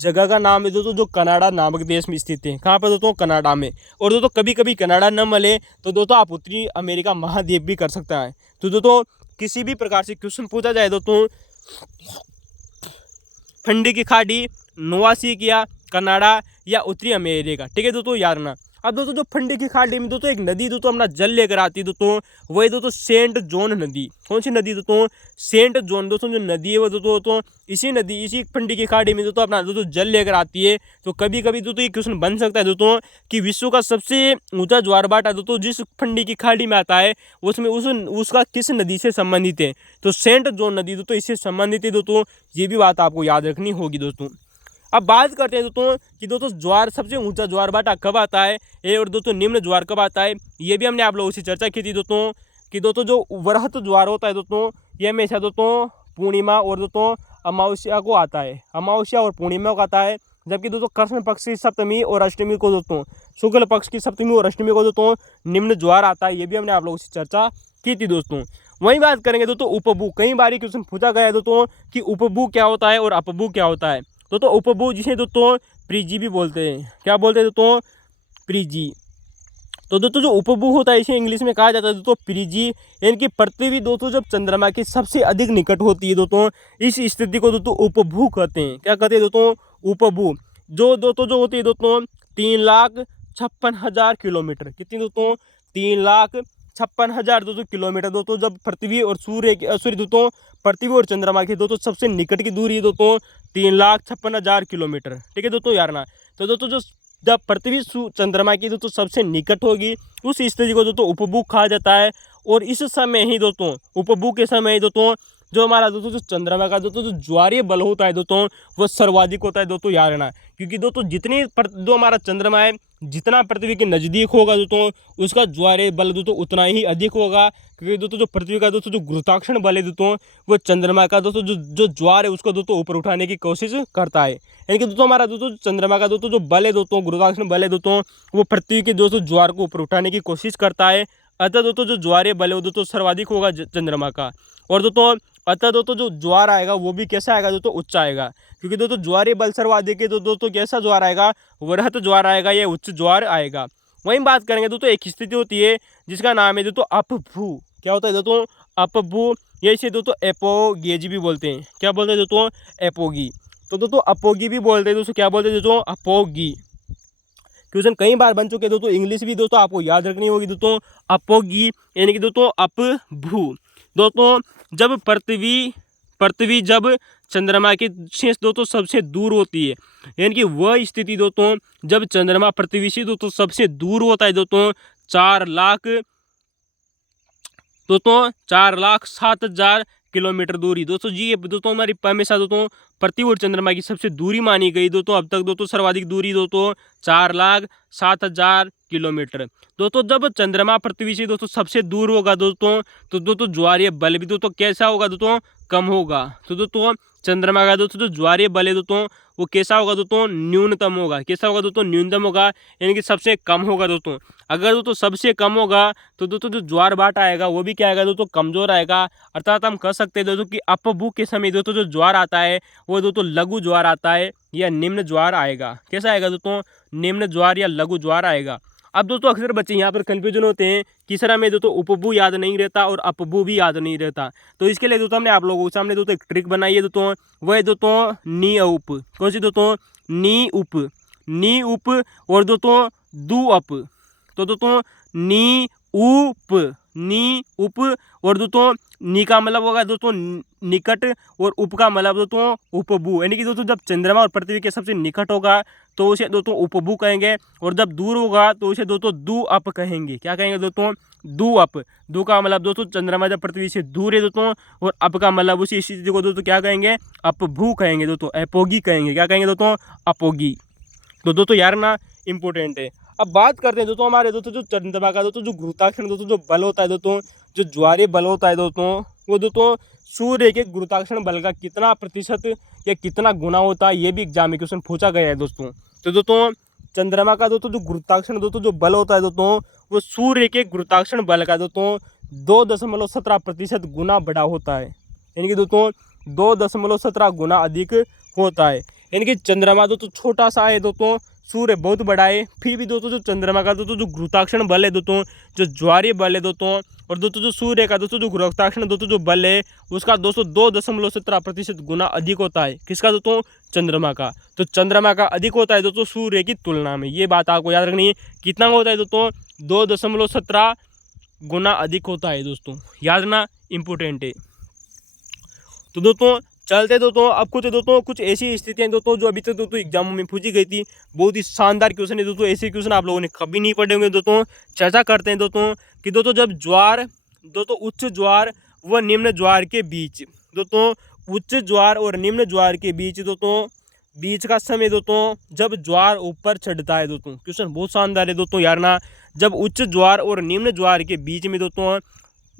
जगह का नाम है दोस्तों जो कनाडा नामक देश में स्थित है। कहाँ पर दोस्तों, कनाडा में। और दोस्तों कभी कभी कनाडा न मिले तो दोस्तों आप उत्तरी अमेरिका महाद्वीप भी कर सकता है। तो दोस्तों किसी भी प्रकार से क्वेश्चन पूछा जाए दोस्तों फंडी की खाड़ी, नोवा स्कोशिया, कनाडा या उत्तरी अमेरिका, ठीक है दोस्तों, याद रखना। अब दोस्तों जो फंडी की खाड़ी में दोस्तों एक नदी दोस्तों अपना जल लेकर आती है दोस्तों, वही दोस्तों सेंट जॉन नदी। कौन सी नदी दोस्तों, सेंट जॉन दोस्तों जो नदी है वो दोस्तों इसी फंडी की खाड़ी में दोस्तों अपना दोस्तों जल लेकर आती है। तो कभी कभी दोस्तों ये क्वेश्चन बन सकता है दोस्तों कि विश्व का सबसे ऊंचा ज्वार भाटा दोस्तों जिस फंडी की खाड़ी में आता है उसमें उसका किस नदी से संबंधित है। तो सेंट जॉन नदी दोस्तों इससे संबंधित है दोस्तों, ये भी बात आपको याद रखनी होगी दोस्तों। अब बात करते हैं दोस्तों कि दोस्तों ज्वार सबसे ऊंचा ज्वार भाटा कब आता है और दोस्तों निम्न ज्वार कब आता है। ये भी हमने आप लोगों से चर्चा की थी दोस्तों कि दोस्तों जो वृहत ज्वार होता है दोस्तों ये हमेशा दोस्तों पूर्णिमा और दोस्तों अमावस्या को आता है, अमावस्या और पूर्णिमा को आता है। जबकि दोस्तों कृष्ण पक्ष की सप्तमी और अष्टमी को दोस्तों, शुक्ल पक्ष की सप्तमी और अष्टमी को दोस्तों निम्न ज्वार आता है। ये भी हमने आप लोगों से चर्चा की थी दोस्तों। वही बात करेंगे दोस्तों उपभू। कई बार क्वेश्चन पूछा गया है दोस्तों कि उपभू क्या होता है और अपभू क्या होता है। दोस्तों उपभू जिसे दोस्तों प्रीजी भी बोलते हैं, क्या बोलते हैं दोस्तों, प्रीजी। तो दोस्तों जो उपभू होता है इसे इंग्लिश में कहा जाता है दोस्तों प्रीजी। यानी कि पृथ्वी दोस्तों जब चंद्रमा के सबसे अधिक निकट होती है दोस्तों इस स्थिति को दोस्तों उपभू कहते हैं। क्या कहते हैं दोस्तों, उपभू। जो दोस्तों जो होती है दोस्तों 3,56,000 किलोमीटर, कितनी दोस्तों, 3,56,000 दोस्तों किलोमीटर दोस्तों जब पृथ्वी और सूर्य दोस्तों पृथ्वी और चंद्रमा की दोस्तों सबसे निकट की दूरी है दोस्तों 3,56,000 किलोमीटर, ठीक है दोस्तों, यार ना। तो दोस्तों जब पृथ्वी चंद्रमा की दोस्तों सबसे निकट होगी उस स्थिति को दोस्तों उपभू कहा जाता है। और इस समय ही दोस्तों उपभू के समय ही दोस्तों जो हमारा दोस्तों जो चंद्रमा का दोस्तों जो ज्वारीय बल होता है दोस्तों वो सर्वाधिक होता है दोस्तों, याद रखना। क्योंकि दोस्तों जितनी जो हमारा चंद्रमा है जितना पृथ्वी के नज़दीक होगा दोस्तों उसका ज्वारीय बल दोस्तों उतना ही अधिक होगा। क्योंकि दोस्तों जो पृथ्वी का दोस्तों जो गुरुत्वाकर्षण बल है दोस्तों वो चंद्रमा का दोस्तों जो ज्वार है उसको दोस्तों ऊपर उठाने की कोशिश करता है। यानी कि दोस्तों हमारा दोस्तों चंद्रमा का दोस्तों जो बल है दोस्तों गुरुत्वाकर्षण बल है दोस्तों वो पृथ्वी के दोस्तों ज्वार को ऊपर उठाने की कोशिश करता है। अतः दोस्तों जो ज्वारीय बल है वो दोस्तों सर्वाधिक होगा चंद्रमा का। और दोस्तों अतः दोस्तों जो ज्वार आएगा वो भी कैसा आएगा दोस्तों, उच्च आएगा। क्योंकि दोस्तों ज्वारीय बल सर्वाधिक है तो दोस्तों कैसा ज्वार आएगा, वृहत ज्वार आएगा, या उच्च ज्वार आएगा। वहीं बात करेंगे दोस्तों एक स्थिति होती है जिसका नाम है दोस्तों अपभू। क्या होता है दोस्तों, अपभू। ये इसे दोस्तों एपोगेज भी बोलते हैं। क्या बोलते हैं दोस्तों, एपोगी। तो दोस्तों अपोगी भी बोलते हैं दोस्तों, क्या बोलते हैं दोस्तों, अपोगी। क्वेश्चन कई बार बन चुके हैं दोस्तों, इंग्लिश भी दोस्तों आपको याद रखनी होगी दोस्तों, अपोगी यानी कि दोस्तों अपभू। दोस्तों जब पृथ्वी जब चंद्रमा के से दोस्तों सबसे दूर होती है, यानी कि वह स्थिति दोस्तों जब चंद्रमा पृथ्वी से दोस्तों सबसे दूर होता है दोस्तों 4,07,000 किलोमीटर दूरी दोस्तों जी, ये दोस्तों हमारी हमेशा दोस्तों पृथ्वी और चंद्रमा की सबसे दूरी मानी गई दोस्तों। अब तक दोस्तों सर्वाधिक दूरी दोस्तों 4,07,000 किलोमीटर। दोस्तों जब चंद्रमा पृथ्वी से दोस्तों सबसे दूर होगा दोस्तों तो दोस्तों ज्वारीय बल भी दोस्तों कैसा होगा दोस्तों, कम होगा। तो दोस्तों चंद्रमा का दोस्तों जो ज्वारीय बल है दोस्तों वो कैसा होगा दोस्तों, न्यूनतम होगा। कैसा होगा दोस्तों, न्यूनतम होगा, यानी कि सबसे कम होगा दोस्तों। अगर दोस्तों सबसे कम होगा तो दोस्तों जो ज्वार भाटा आएगा वो भी क्या आएगा दोस्तों, कमजोर आएगा। अर्थात हम कह सकते हैं दोस्तों कि अपभू के समय दोस्तों जो ज्वार आता है वो दोस्तों लघु ज्वार आता है या निम्न ज्वार आएगा। कैसा आएगा दोस्तों, निम्न ज्वार या लघु ज्वार आएगा। अब दोस्तों अक्सर बच्चे यहाँ पर कंफ्यूजन होते हैं कि सर हमें दोस्तों उपभू याद नहीं रहता और अपभू भी याद नहीं रहता। तो इसके लिए दोस्तों हमने आप लोगों के सामने दोस्तों एक ट्रिक बनाई है दोस्तों, वह है दोस्तों नी उप। कौन सी दोस्तों? नी उप। नी उप और दोस्तों दू अप। तो दोस्तों नी उप, नी उप और दोस्तों नी का मतलब होगा दोस्तों निकट और उप का मतलब दोस्तों उपभू, यानी कि दोस्तों जब चंद्रमा और पृथ्वी के सबसे निकट होगा तो उसे दोस्तों उपभू कहेंगे और जब दूर होगा तो उसे दोस्तों दू अप कहेंगे। क्या कहेंगे दोस्तों? दू अप। दू का मतलब दोस्तों चंद्रमा जब पृथ्वी से दूर है दोस्तों, और अप का मतलब उसी स्थिति को दोस्तों क्या कहेंगे? अपभू कहेंगे दोस्तों, अपोगी कहेंगे। क्या कहेंगे दोस्तों? अपोगी। तो दोस्तों यार ना इंपॉर्टेंट है। अब बात करते हैं दोस्तों हमारे दोस्तों जो चंद्रमा का दोस्तों जो गुरुत्वाकर्षण दोस्तों जो बल होता है दोस्तों, जो ज्वारीय बल होता है दोस्तों, वो दोस्तों सूर्य के गुरुत्वाकर्षण बल का कितना प्रतिशत या कितना गुना होता है, ये भी एग्जाम में क्वेश्चन पूछा गया है दोस्तों। तो दोस्तों चंद्रमा का दोस्तों जो गुरुत्वाकर्षण दोस्तों जो बल होता है दोस्तों, वो सूर्य के गुरुत्वाकर्षण बल का दोस्तों 2.17% गुना बड़ा होता है, यानी कि दोस्तों 2.17 गुना अधिक होता है। यानी कि चंद्रमा दोस्तों छोटा सा है दोस्तों, सूर्य बहुत बड़ा है, फिर भी दोस्तों जो चंद्रमा का दोस्तों जो गुरुत्वाकर्षण बल है दोस्तों, जो ज्वारीय बल है दोस्तों, और दोस्तों जो सूर्य का दोस्तों जो गुरुत्वाकर्षण दोस्तों जो बल है उसका दोस्तों 2.17% गुना अधिक होता है। किसका दोस्तों? चंद्रमा का। तो चंद्रमा का अधिक होता है दोस्तों सूर्य की तुलना में, ये बात आपको याद रखनी है। कितना होता है दोस्तों? 2.17 गुना अधिक होता है दोस्तों, याद ना इंपॉर्टेंट है। तो दोस्तों चलते दोस्तों अब कुछ ऐसी स्थितियां दोस्तों जो अभी तक दोस्तों एग्जामों में पूछी गई थी, बहुत ही शानदार क्वेश्चन है दोस्तों। ऐसे क्वेश्चन आप लोगों ने कभी नहीं पढ़े होंगे दोस्तों। चर्चा करते हैं दोस्तों कि दोस्तों जब ज्वार दोस्तों उच्च ज्वार व निम्न ज्वार के बीच, दोस्तों उच्च ज्वार और निम्न ज्वार के बीच दोस्तों बीच का समय दोस्तों जब ज्वार ऊपर चढ़ता है दोस्तों। क्वेश्चन बहुत शानदार है दोस्तों यार ना। जब उच्च ज्वार और निम्न ज्वार के बीच में दोस्तों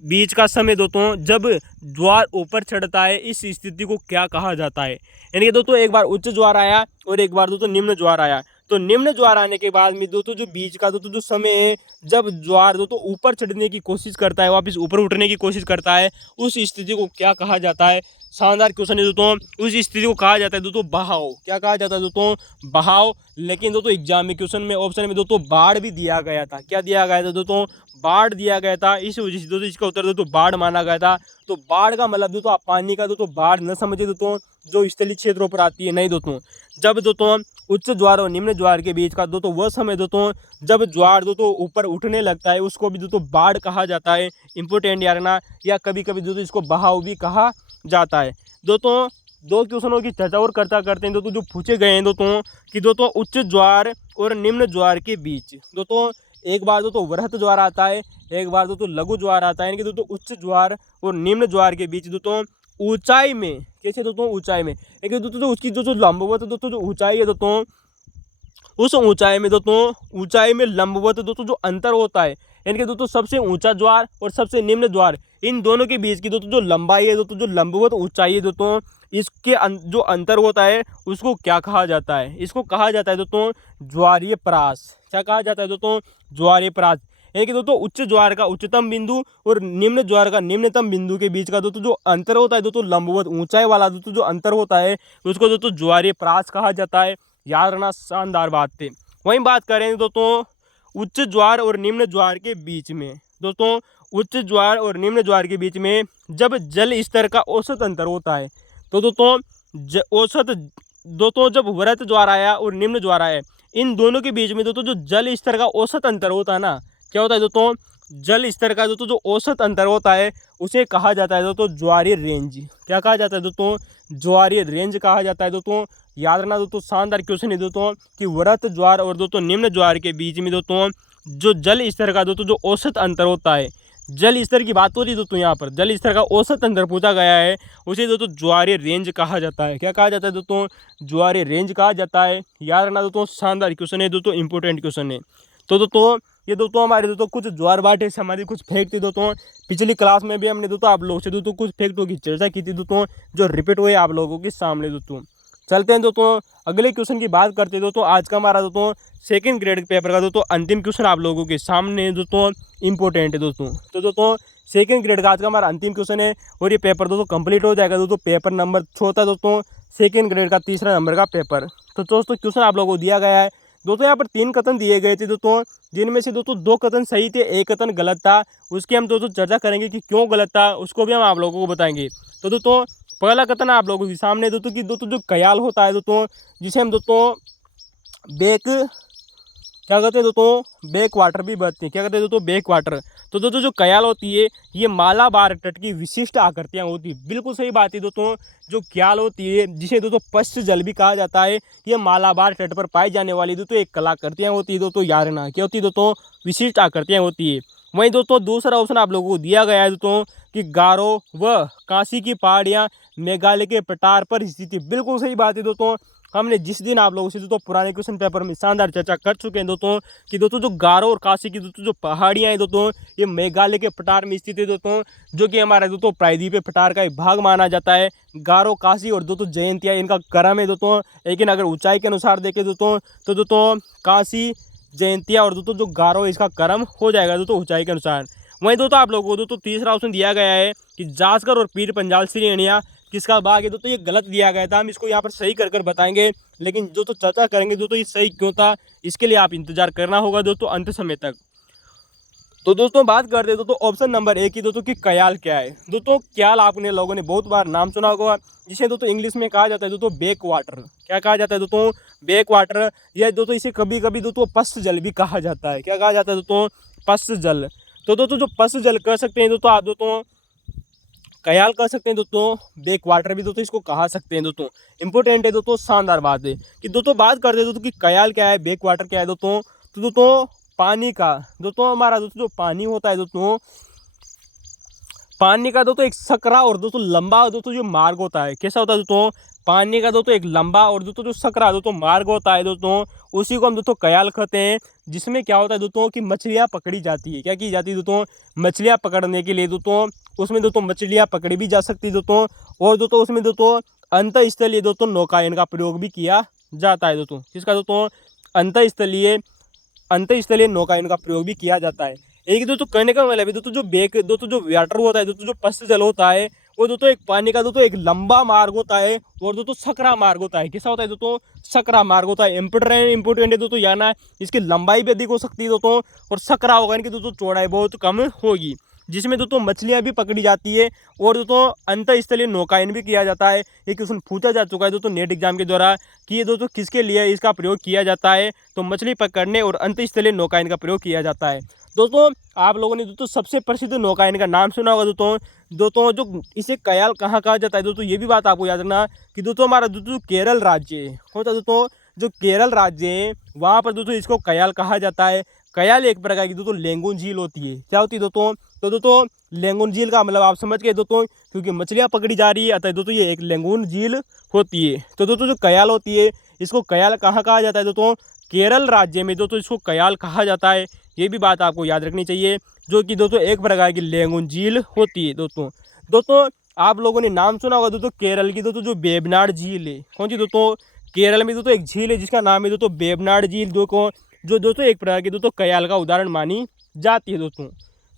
बीच का समय दोस्तों जब ज्वार ऊपर चढ़ता है, इस स्थिति को क्या कहा जाता है? यानी कि दोस्तों एक बार उच्च ज्वार आया और एक बार दोस्तों निम्न ज्वार आया, तो निम्न ज्वार आने के बाद में दोस्तों जो बीच का दोस्तों जो समय है जब ज्वार दोस्तों ऊपर चढ़ने की कोशिश करता है, वापस ऊपर उठने की कोशिश करता है, उस स्थिति को क्या कहा जाता है? शानदार क्वेश्चन है दोस्तों। उस स्थिति को कहा जाता है दोस्तों बहाव। क्या कहा जाता है दोस्तों? बहाव। लेकिन दोस्तों एग्जाम में क्वेश्चन में ऑप्शन में दोस्तों बाढ़ भी दिया गया था। क्या दिया गया था दोस्तों? बाढ़ दिया गया था। इस वजह से दोस्तों इसका उत्तर दोस्तों बाढ़ माना गया था। तो बाढ़ का मतलब दोस्तों आप पानी का दोस्तों बाढ़ न समझे दोस्तों जो स्थलीय क्षेत्रों पर आती है, नहीं दोस्तों। जब दोस्तों उच्च ज्वार और निम्न ज्वार के बीच का दोस्तों वह समय दोस्तों जब ज्वार दोस्तों ऊपर उठने लगता है, उसको भी दोस्तों बाढ़ कहा जाता है। इंपॉर्टेंट यार ना, या कभी कभी दोस्तों इसको बहाव भी कहा जाता है। दोस्तों दो क्वेश्चनों की चर्चा और करता करते हैं दोस्तों जो पूछे गए हैं दोस्तों कि दोस्तों उच्च ज्वार और निम्न ज्वार के बीच दोस्तों एक बार दोस्तों वृहत ज्वार आता है, एक बार दोस्तों लघु ज्वार आता है। यानी कि दोस्तों उच्च ज्वार और निम्न ज्वार के बीच दोस्तों ऊंचाई में, कैसे दोस्तों? ऊंचाई में, एक दोस्तों उसकी जो लंबवत दोस्तों जो ऊंचाई है दोस्तों, उस ऊंचाई में दोस्तों ऊंचाई में लंबवत दोस्तों जो अंतर होता है, यानी कि दोस्तों सबसे ऊंचा ज्वार और सबसे निम्न ज्वार, इन दोनों के बीच की दोस्तों जो लंबाई है दोस्तों जो लंबवत ऊंचाई है दोस्तों, इसके जो अंतर होता है उसको क्या कहा जाता है? इसको कहा जाता है दोस्तों ज्वारीय परास। क्या कहा जाता है दोस्तों? ज्वारीय परास। यानी कि दोस्तों उच्च ज्वार का उच्चतम बिंदु और निम्न ज्वार का निम्नतम बिंदु के बीच का दोस्तों जो अंतर होता है दोस्तों लंबवत ऊंचाई वाला दोस्तों जो अंतर होता है उसको दोस्तों ज्वारीय परास कहा जाता है। याद रखना, शानदार बात थी। वहीं बात करें दोस्तों उच्च ज्वार और निम्न ज्वार के बीच में, दोस्तों उच्च ज्वार और निम्न ज्वार के बीच में जब जल स्तर का औसत अंतर होता है, तो दोस्तों औसत दोस्तों जब वृहत ज्वार आया और निम्न ज्वार आया, इन दोनों के बीच में दोस्तों जो जल स्तर का औसत अंतर होता है ना, क्या होता है दोस्तों? जल स्तर का दोस्तों जो औसत अंतर होता है उसे कहा जाता है दोस्तों ज्वारीय रेंज। क्या कहा जाता है दोस्तों? ज्वारीय रेंज कहा जाता है दोस्तों। याद रखना दोस्तों, शानदार क्वेश्चन है दोस्तों कि वृहत ज्वार और दोस्तों निम्न ज्वार के बीच में दोस्तों जो जल स्तर का दोस्तों जो औसत अंतर होता है, जल स्तर की बात हो रही दोस्तों, यहाँ पर जल स्तर का औसत अंतर पूछा गया है, उसे दोस्तों ज्वारीय रेंज कहा जाता है। क्या कहा जाता है दोस्तों? ज्वारीय रेंज कहा जाता है। याद रखना दोस्तों, शानदार क्वेश्चन है दोस्तों, इंपॉर्टेंट क्वेश्चन है। तो दोस्तों ये दोस्तों हमारे दोस्तों कुछ ज्वार बाटे से हमारी कुछ फैक्ट थी दोस्तों। पिछली क्लास में भी हमने दोस्तों आप लोगों से दोस्तों कुछ फैक्टों की चर्चा की थी दोस्तों, जो रिपीट हुए आप लोगों के सामने दोस्तों। चलते हैं दोस्तों अगले क्वेश्चन की बात करते हैं दोस्तों। आज का हमारा दोस्तों सेकंड ग्रेड पेपर का दोस्तों अंतिम क्वेश्चन आप लोगों के सामने दोस्तों इंपॉर्टेंट है दोस्तों। तो दोस्तों सेकंड ग्रेड का आज का हमारा अंतिम क्वेश्चन है और ये पेपर दोस्तों कंप्लीट हो जाएगा दोस्तों। पेपर नंबर 6 था दोस्तों, सेकंड ग्रेड का तीसरा नंबर का पेपर। तो दोस्तों क्वेश्चन आप लोगों को दिया गया है, दोस्तों यहाँ पर 3 कथन दिए गए थे दोस्तों, जिनमें से दोस्तों 2 कथन सही थे, 1 कथन गलत था। उसकी हम दोस्तों चर्चा करेंगे कि क्यों गलत था, उसको भी हम आप लोगों को बताएंगे। तो दोस्तों पहला कथन आप लोगों के सामने दोस्तों कि दोस्तों जो कयाल होता है दोस्तों, जिसे हम दोस्तों बेक क्या कहते हैं दोस्तों, बेक वाटर भी कहते हैं। क्या कहते हैं दोस्तों, बेक वाटर। तो दोस्तों जो कयाल होती है ये मालाबार तट की विशिष्ट आकृतियां होती है। बिल्कुल सही बात है दोस्तों, जो क्याल होती है जिसे दोस्तों पश्च जल भी कहा जाता है, ये मालाबार तट पर पाई जाने वाली दोस्तों एक कलाकृतियां होती है दोस्तों, याद रखना क्या होती है दोस्तों, विशिष्ट आकृतियां होती है। वहीं दोस्तों दूसरा ऑप्शन आप लोगों को दिया गया है दोस्तों कि गारो व कांसी की पहाड़ियां मेघालय के पठार पर स्थित है। बिल्कुल सही बात है दोस्तों, हमने जिस दिन आप लोगों से दोस्तों पुराने क्वेश्चन पेपर में शानदार चर्चा कर चुके हैं दोस्तों कि दोस्तों जो गारो और काशी की दोस्तों जो पहाड़ियां हैं दोस्तों, ये मेघालय के पठार में स्थित है दोस्तों, जो कि हमारा दोस्तों प्रायद्वीपीय पठार का एक भाग माना जाता है। गारो, काशी और दोस्तों जयंतिया इनका क्रम है दोस्तों, लेकिन अगर ऊंचाई के अनुसार देखें दोस्तों तो दोस्तों काशी, जयंतिया और दोस्तों जो गारो इसका क्रम हो जाएगा दोस्तों ऊंचाई के अनुसार। वहीं दोस्तों आप लोगों को दोस्तों तीसरा ऑप्शन दिया गया है कि जासकर और पीर पंजाल श्रेणियां किसका भाग है दोस्तों, ये गलत दिया गया था। हम इसको यहाँ पर सही कर बताएंगे, लेकिन दोस्तों चर्चा करेंगे दोस्तों ये सही क्यों था, इसके लिए आप इंतजार करना होगा दोस्तों अंत समय तक। तो दोस्तों बात करते हैं दोस्तों ऑप्शन नंबर 1 की दोस्तों कि कयाल क्या है। दोस्तों क्याल आपने लोगों ने बहुत बार नाम सुना होगा, जिसे दोस्तों इंग्लिश में कहा जाता है दोस्तों बैक वाटर। क्या कहा जाता है दोस्तों, बैक वाटर, या दोस्तों इसे कभी कभी दोस्तों पश्च जल भी कहा जाता है। क्या कहा जाता है दोस्तों, पश्च जल। तो दोस्तों जो पश्च जल कह सकते हैं दोस्तों आप, दोस्तों कयाल कह सकते हैं दोस्तों, बैक वाटर भी दोस्तों इसको कहा सकते हैं दोस्तों। इंपॉर्टेंट है दोस्तों, शानदार बात है कि दोस्तों बात करते हैं दोस्तों कि कयाल क्या है, बैक वाटर क्या है दोस्तों। तो दोस्तों पानी का दोस्तों, हमारा दोस्तों जो पानी होता है दोस्तों, पानी का दोस्तों एक सकरा और दोस्तों लंबा दोस्तों जो मार्ग होता है, कैसा होता है दोस्तों, पानी का दोस्तों एक लंबा और दोस्तों जो सकरा दोस्तों मार्ग होता है दोस्तों, उसी को हम दोस्तों कयाल कहते हैं। जिसमें क्या होता है दोस्तों कि मछलियाँ पकड़ी जाती है। क्या की जाती है दोस्तों, मछलियाँ पकड़ने के लिए दोस्तों, उसमें दोस्तों मछलियाँ पकड़ी भी जा सकती है दोस्तों, और दोस्तों उसमें दोस्तों अंतःस्थलीय दोस्तों नौकायन का प्रयोग भी किया जाता है दोस्तों। किसका दोस्तों, अंतःस्थलीय नौकायन का प्रयोग भी किया जाता है। एक दोस्तों कहने का मतलब है दोस्तों जो बेक दोस्तों जो वाटर होता है दोस्तों, जो पश्च जल होता है, वो दोस्तों एक पानी का दोस्तों एक लंबा मार्ग होता है, और दोस्तों सकरा मार्ग होता है। कैसा होता है दोस्तों, सकरा मार्ग होता है। इंपोर्टेंट है दोस्तों याना है, इसकी लंबाई भी अधिक हो सकती है दोस्तों, और सकरा होगा इनकी दोस्तों चौड़ाई बहुत कम होगी, जिसमें दोस्तों मछलियाँ भी पकड़ी जाती है, और दोस्तों अंतःस्थलीय नौकायन भी किया जाता है। ये क्वेश्चन पूछा जा चुका है दोस्तों नेट एग्जाम के द्वारा कि ये दोस्तों किसके लिए इसका प्रयोग किया जाता है, तो मछली पकड़ने और अंतःस्थलीय नौकायन का प्रयोग किया जाता है। दोस्तों आप लोगों ने दोस्तों सबसे प्रसिद्ध नौकायन का नाम सुना होगा दोस्तों जो इसे कयाल कहाँ कहा जाता है दोस्तों, ये भी बात आपको याद रखना कि दोस्तों हमारा दोस्तों केरल राज्य है, कौन सा दोस्तों, जो केरल राज्य है वहाँ पर दोस्तों इसको कयाल कहा जाता है। कयाल एक प्रकार की दोस्तों लेंगुन झील होती है। क्या होती है दोस्तों, तो दोस्तों लेंगुन झील का मतलब आप समझ गए दोस्तों, क्योंकि मछलियाँ पकड़ी जा रही है अतः दोस्तों ये एक लेंगुन झील होती है। तो दोस्तों जो कयाल होती है इसको कयाल कहाँ कहा जाता है दोस्तों, केरल राज्य में दोस्तों इसको कयाल कहा जाता है। ये भी बात आपको याद रखनी चाहिए, जो कि दोस्तों एक प्रकार की लेंगुन झील होती है दोस्तों आप लोगों ने नाम सुना होगा दोस्तों केरल की दोस्तों जो वेबनाड झील है। कौन सी दोस्तों, केरल में दोस्तों एक झील है जिसका नाम है दोस्तों वेबनाड झील, जो दोस्तों एक प्रकार की दोस्तों कयाल का उदाहरण मानी जाती है दोस्तों।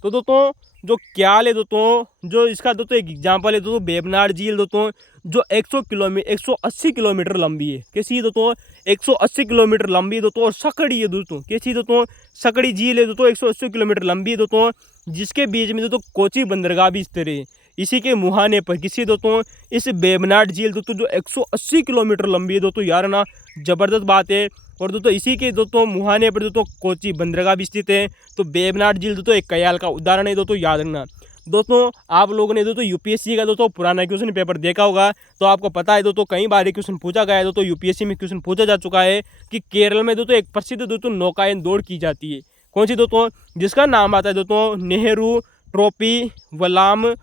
तो दोस्तों जो क्याल है दोस्तों, जो इसका दोस्तों एक एग्जाम्पल है दोस्तों वेबनाड झील दोस्तों, जो 180 किलोमीटर लंबी है। कैसी है दोस्तों, 180 किलोमीटर लंबी है दोस्तों, और सकड़ी है दोस्तों। कैसी है दोस्तों, सकड़ी झील है दोस्तों, 180 किलोमीटर लंबी है दोस्तों, जिसके बीच में दोस्तों कोची बंदरगाह भी स्थित है। इसी के मुहाने पर किसी दोस्तों इस वेबनाड झील दोस्तों जो 180 किलोमीटर लंबी है दोस्तों, यार ना ज़बरदस्त बात है। और दोस्तों इसी के दोस्तों मुहाने पर दोस्तों कोची बंदरगाह भी स्थित है। तो वेबनाड झील दोस्तों एक कयाल का उदाहरण है दोस्तों, याद रखना। दोस्तों आप लोगों ने दोस्तों यूपीएससी का दोस्तों पुराना क्वेश्चन पेपर देखा होगा, तो आपको पता है दोस्तों कई बार क्वेश्चन पूछा गया है दोस्तों, यूपीएससी में क्वेश्चन पूछा जा चुका है कि केरल में दोस्तों एक प्रसिद्ध दोस्तों नौकायन दौड़ की जाती है। कौन सी दोस्तों, जिसका नाम आता है दोस्तों नेहरू ट्रॉफी वलाम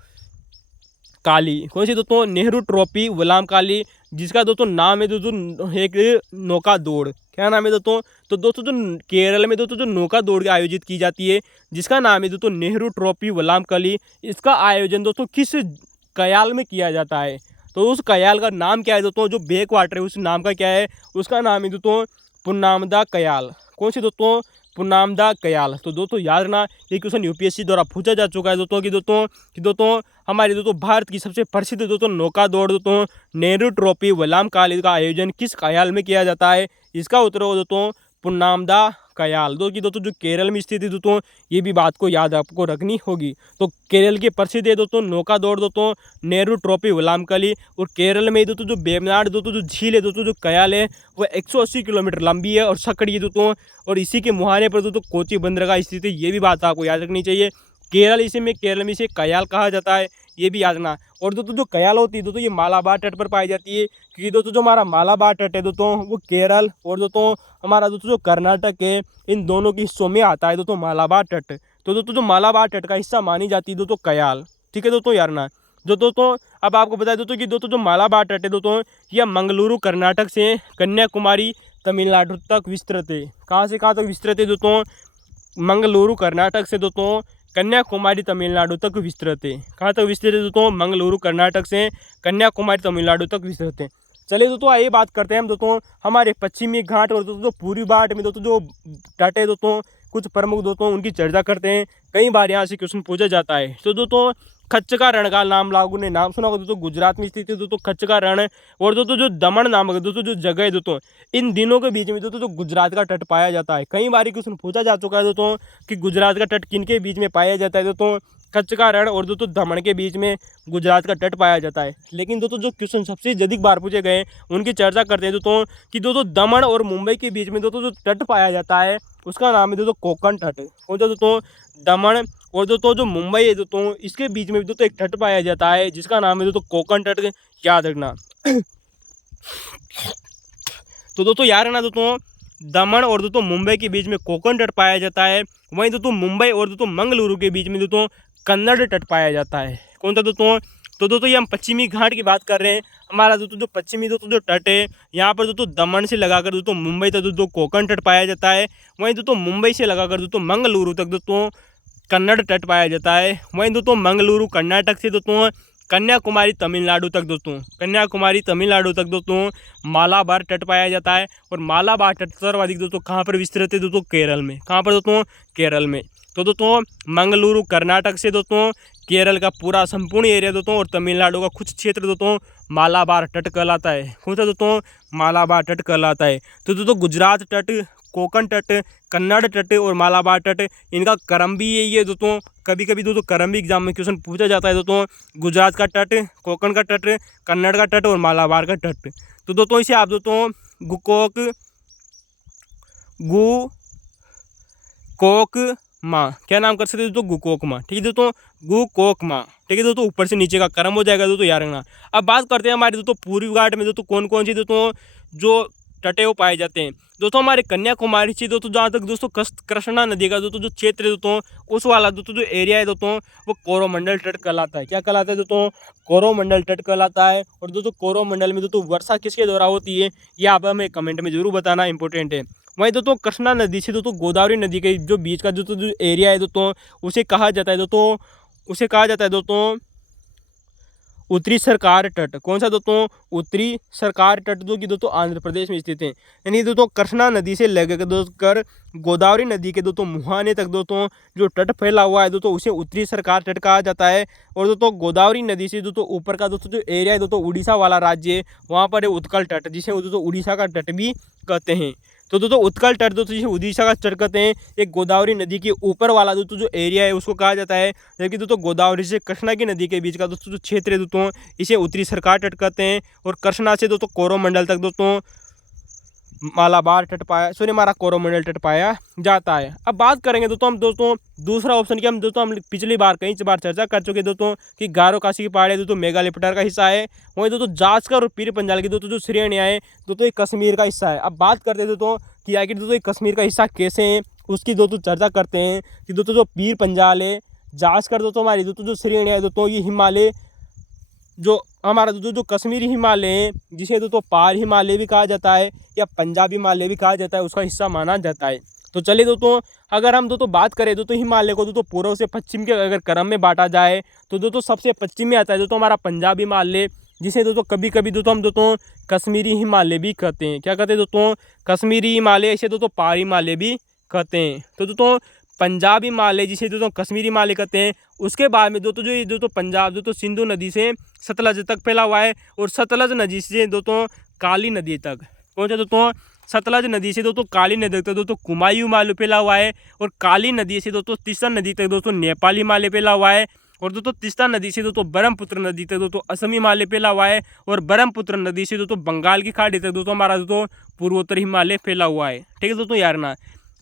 काली। कौन सी दोस्तों, नेहरू ट्रॉफी वलाम काली, जिसका दोस्तों नाम है दोस्तों एक नौका दौड़। क्या नाम है दोस्तों, तो दोस्तों जो केरल में दोस्तों जो नौका दौड़ आयोजित की जाती है जिसका नाम है दोस्तों नेहरू ट्रॉफी वलाम काली, इसका आयोजन दोस्तों किस कयाल में किया जाता है, तो उस कयाल का नाम क्या है दोस्तों, जो बैक वाटर है उस नाम का क्या है, उसका नाम है दोस्तों पुन्नामदा कयाल। कौन सी दोस्तों, पुन्नामदा कयाल। तो दोस्तों याद रखना ये क्वेश्चन यूपीएससी द्वारा पूछा जा चुका है दोस्तों हमारे दोस्तों भारत की सबसे प्रसिद्ध दोस्तों नौका दौड़ दोस्तों नेहरू ट्रॉफी वलाम काली का आयोजन किस कयाल में किया जाता है। इसका उत्तर होगा दोस्तों पुन्नामदा कयाल दोस्तों जो केरल में स्थित है दोस्तों, ये भी बात को याद आपको रखनी होगी। तो केरल के प्रसिद्ध है दोस्तों नौका दौड़ दोस्तों नेहरू ट्रॉफी वलामकली, और केरल में दोस्तों जो वेम्बनाड दोस्तों जो झील है दोस्तों, जो कयाल है वो 180 किलोमीटर लंबी है और सकड़ी है दोस्तों, और इसी के मुहाने पर दोस्तों कोची बंदरगाह स्थित है। ये भी बात आपको याद रखनी चाहिए। केरल में इसे कयाल कहा जाता है, ये भी याद रखना। और दोस्तों जो कयाल होती है दोस्तों ये मालाबार तट पर पाई जाती है, क्योंकि दोस्तों जो हमारा मालाबार तट है दोस्तों वो केरल और दोस्तों हमारा दोस्तों जो कर्नाटक है, इन दोनों के हिस्सों में आता है दोस्तों मालाबार तट। तो दोस्तों जो मालाबार तट का हिस्सा मानी जाती है दोस्तों कयाल, ठीक है दोस्तों यार ना। जो दोस्तों अब आपको बता दोस्तों कि दोस्तों जो मालाबार तट है दोस्तों यह मंगलुरु कर्नाटक से कन्याकुमारी तमिलनाडु तक विस्तृत है। कहाँ से कहाँ तक विस्तृत है दोस्तों? मंगलुरु कर्नाटक से दोस्तों कन्याकुमारी तमिलनाडु तक विस्तृत है। कहाँ तक विस्तृत है दोस्तों? मंगलुरु कर्नाटक से कन्याकुमारी तमिलनाडु तक विस्तृत है। चलिए दोस्तों आइए बात करते हैं हम दोस्तों हमारे पश्चिमी घाट और दोस्तों पूर्वी घाट में दोस्तों जो तट है दोस्तों कुछ प्रमुख दोस्तों उनकी चर्चा करते हैं। कई बार यहाँ से क्वेश्चन पूछा जाता है। तो दोस्तों कच्छ का रण का नाम लोगों ने नाम सुना होगा दोस्तों, गुजरात में स्थित है दोस्तों कच्छ का रण। और दोस्तों जो दमन नामक दोस्तों जो जगह है दोस्तों, इन दिनों के बीच में दोस्तों जो गुजरात का तट पाया जाता है। कई बार क्वेश्चन पूछा जा चुका है दोस्तों कि गुजरात का तट किन के बीच में पाया जाता है दोस्तों, कच्छ का रण और दोस्तों दमन के बीच में गुजरात का तट पाया जाता है। लेकिन दोस्तों जो क्वेश्चन सबसे अधिक बार पूछे गए उनकी चर्चा करते हैं दोस्तों कि दोस्तों दमन और मुंबई के बीच में दोस्तों जो तट पाया जाता है उसका नाम है दोस्तों कोंकण तट। कौन सा दोस्तों? दमन और दोस्तों जो मुंबई है दोस्तों इसके बीच में दोस्तों एक तट पाया जाता है जिसका नाम है दोस्तों कोंकण तट, याद रखना। तो दोस्तों याद रखना दोस्तों दमन और दोस्तों मुंबई के बीच में कोंकण तट पाया जाता है। वहीं दोस्तों मुंबई और दोस्तों मंगलुरु के बीच में दोस्तों कन्नड़ तट पाया जाता है। कौन सा दोस्तों? तो दोस्तों ये हम पश्चिमी घाट की बात कर रहे हैं। हमारा दोस्तों जो पश्चिमी दोस्तों जो तट है यहाँ पर दोस्तों दमन से लगाकर दोस्तों मुंबई तक दोस्तों कोंकण तट पाया जाता है। वहीं दोस्तों मुंबई से लगाकर दोस्तों मंगलुरु तक दोस्तों कन्नड़ तट पाया जाता है। वहीं दोस्तों मंगलुरु कर्नाटक से दोस्तों कन्याकुमारी तमिलनाडु तक दोस्तों मालाबार तट पाया जाता है। और मालाबार तट सर्वाधिक दोस्तों कहाँ पर विस्तृत है दोस्तों? केरल में। कहाँ पर दोस्तों? केरल में। तो दोस्तों मंगलुरु कर्नाटक से दोस्तों केरल का पूरा संपूर्ण एरिया दोस्तों और तमिलनाडु का कुछ क्षेत्र दोस्तों मालाबार तट कहलाता है। कौन सा दोस्तों? मालाबार तट कहलाता है। तो दोस्तों गुजरात तट, कोंकण तट, कन्नड़ तट और मालाबार तट इनका क्रम भी यही है दोस्तों। कभी कभी दोस्तों क्रम भी एग्जाम में क्वेश्चन पूछा जाता है दोस्तों, गुजरात का तट, कोंकण का तट, कन्नड़ का तट और मालाबार का तट। तो दोस्तों इसे आप दोस्तों गुकोकमा क्या नाम कर सकते हैं दोस्तों? गुकोकमा, ठीक है दोस्तों, गुकोकमा, ठीक है दोस्तों। ऊपर से नीचे का क्रम हो जाएगा दोस्तों, याद रखना। अब बात करते हैं हमारे दोस्तों पूर्वी घाट में दोस्तों कौन कौन सी दोस्तों जो तटे वो पाए जाते हैं। दोस्तों हमारे कन्याकुमारी से दोस्तों जहाँ तक दोस्तों कृष्णा नदी का दोस्तों जो क्षेत्र है दोस्तों उस वाला दोस्तों जो एरिया है दोस्तों वो कोरोमंडल तट कहलाता है। क्या कहलाता है दोस्तों? कोरोमंडल तट कहलाता है। और दोस्तों कोरोमंडल में दोस्तों वर्षा किसके द्वारा होती है ये आप हमें कमेंट में जरूर बताना, इंपॉर्टेंट है। वहीं दोस्तों कृष्णा नदी से दोस्तों गोदावरी नदी के जो बीच का दोस्तों जो एरिया है दोस्तों उसे कहा जाता है दोस्तों उत्तरी सरकार तट। कौन सा दोस्तों? उत्तरी सरकार तट जो कि दोस्तों आंध्र प्रदेश में स्थित है। यानी दोस्तों कृष्णा नदी से लेकर गोदावरी नदी के दोस्तों मुहाने तक दोस्तों जो तट फैला हुआ है दोस्तों उसे उत्तरी सरकार तट कहा जाता है। और दोस्तों गोदावरी नदी से दोस्तों ऊपर का दोस्तों जो एरिया है दोस्तों उड़ीसा वाला राज्य है वहाँ पर है उत्कल तट, जिसे दोस्तों उड़ीसा का तट भी कहते हैं। तो दोस्तों उत्कल तट दोस्तों जिसे उड़ीसा का तट कहते हैं, एक गोदावरी नदी के ऊपर वाला दोस्तों जो एरिया है उसको कहा जाता है। जबकि दोस्तों गोदावरी से कृष्णा की नदी के बीच का दोस्तों जो क्षेत्र है दोस्तों इसे उत्तरी सरकार तट कहते हैं। और कृष्णा से दोस्तों कोरोमंडल तक दोस्तों माला कोरोमंडल तट पाया जाता है। अब बात करेंगे दोस्तों दूसरा ऑप्शन की। हम पिछली बार कई बार चर्चा कर चुके दोस्तों कि गारो खासी की पहाड़ियाँ दोस्तों मेघालय पठार का हिस्सा है। वहीं दोस्तों जास्कर और पीर पंजाल की दोस्तों जो श्रेणियाँ हैं दोस्तों ये कश्मीर का हिस्सा है। अब बात करते हैं दोस्तों कि आखिर दोस्तों कश्मीर का हिस्सा कैसे हैं उसकी दोस्तों चर्चा करते हैं। कि दोस्तों जो पीर पंजाल है, जास्कर दोस्तों हमारी दोस्तों जो श्रेणियाँ है दोस्तों ये हिमालय जो हमारा जो कश्मीरी हिमालय है जिसे दोस्तों पार हिमालय भी कहा जाता है या पंजाब हिमालय भी कहा जाता है उसका हिस्सा माना जाता है। तो चलिए दोस्तों अगर हम दोस्तों बात करें दोस्तों हिमालय को दोस्तों पूर्व से पश्चिम के अगर क्रम में बांटा जाए तो दोस्तों सबसे पश्चिम में आता है दोस्तों हमारा पंजाब हिमालय, जिसे दोस्तों कभी कभी दोस्तों हम दोस्तों कश्मीरी हिमालय भी कहते हैं। क्या कहते हैं दोस्तों? कश्मीरी हिमालय, इसे दोस्तों पार हिमालय भी कहते हैं। तो दोस्तों पंजाब हिमालय जिसे दोस्तों कश्मीरी हिमालय कहते हैं। उसके बाद में दोस्तों ये दोस्तों पंजाब दोस्तों सिंधु नदी से सतलज तक फैला हुआ है और सतलज नदी से दोस्तों काली नदी तक। कौन सा दोस्तों? सतलज नदी से दोस्तों काली नदी तक दोस्तों कुमायूं हिमालय फैला हुआ है, और काली नदी से दोस्तों तीस्ता नदी तक दोस्तों नेपाल हिमालय फैला हुआ है, और दोस्तों तीस्ता नदी से दोस्तों ब्रह्मपुत्र नदी तक दोस्तों असम हिमालय फैला हुआ है, और ब्रह्मपुत्र नदी से दोस्तों बंगाल की खाड़ी तक दोस्तों हमारा दोस्तों पूर्वोत्तर हिमालय फैला हुआ है। ठीक है दोस्तों यार ना।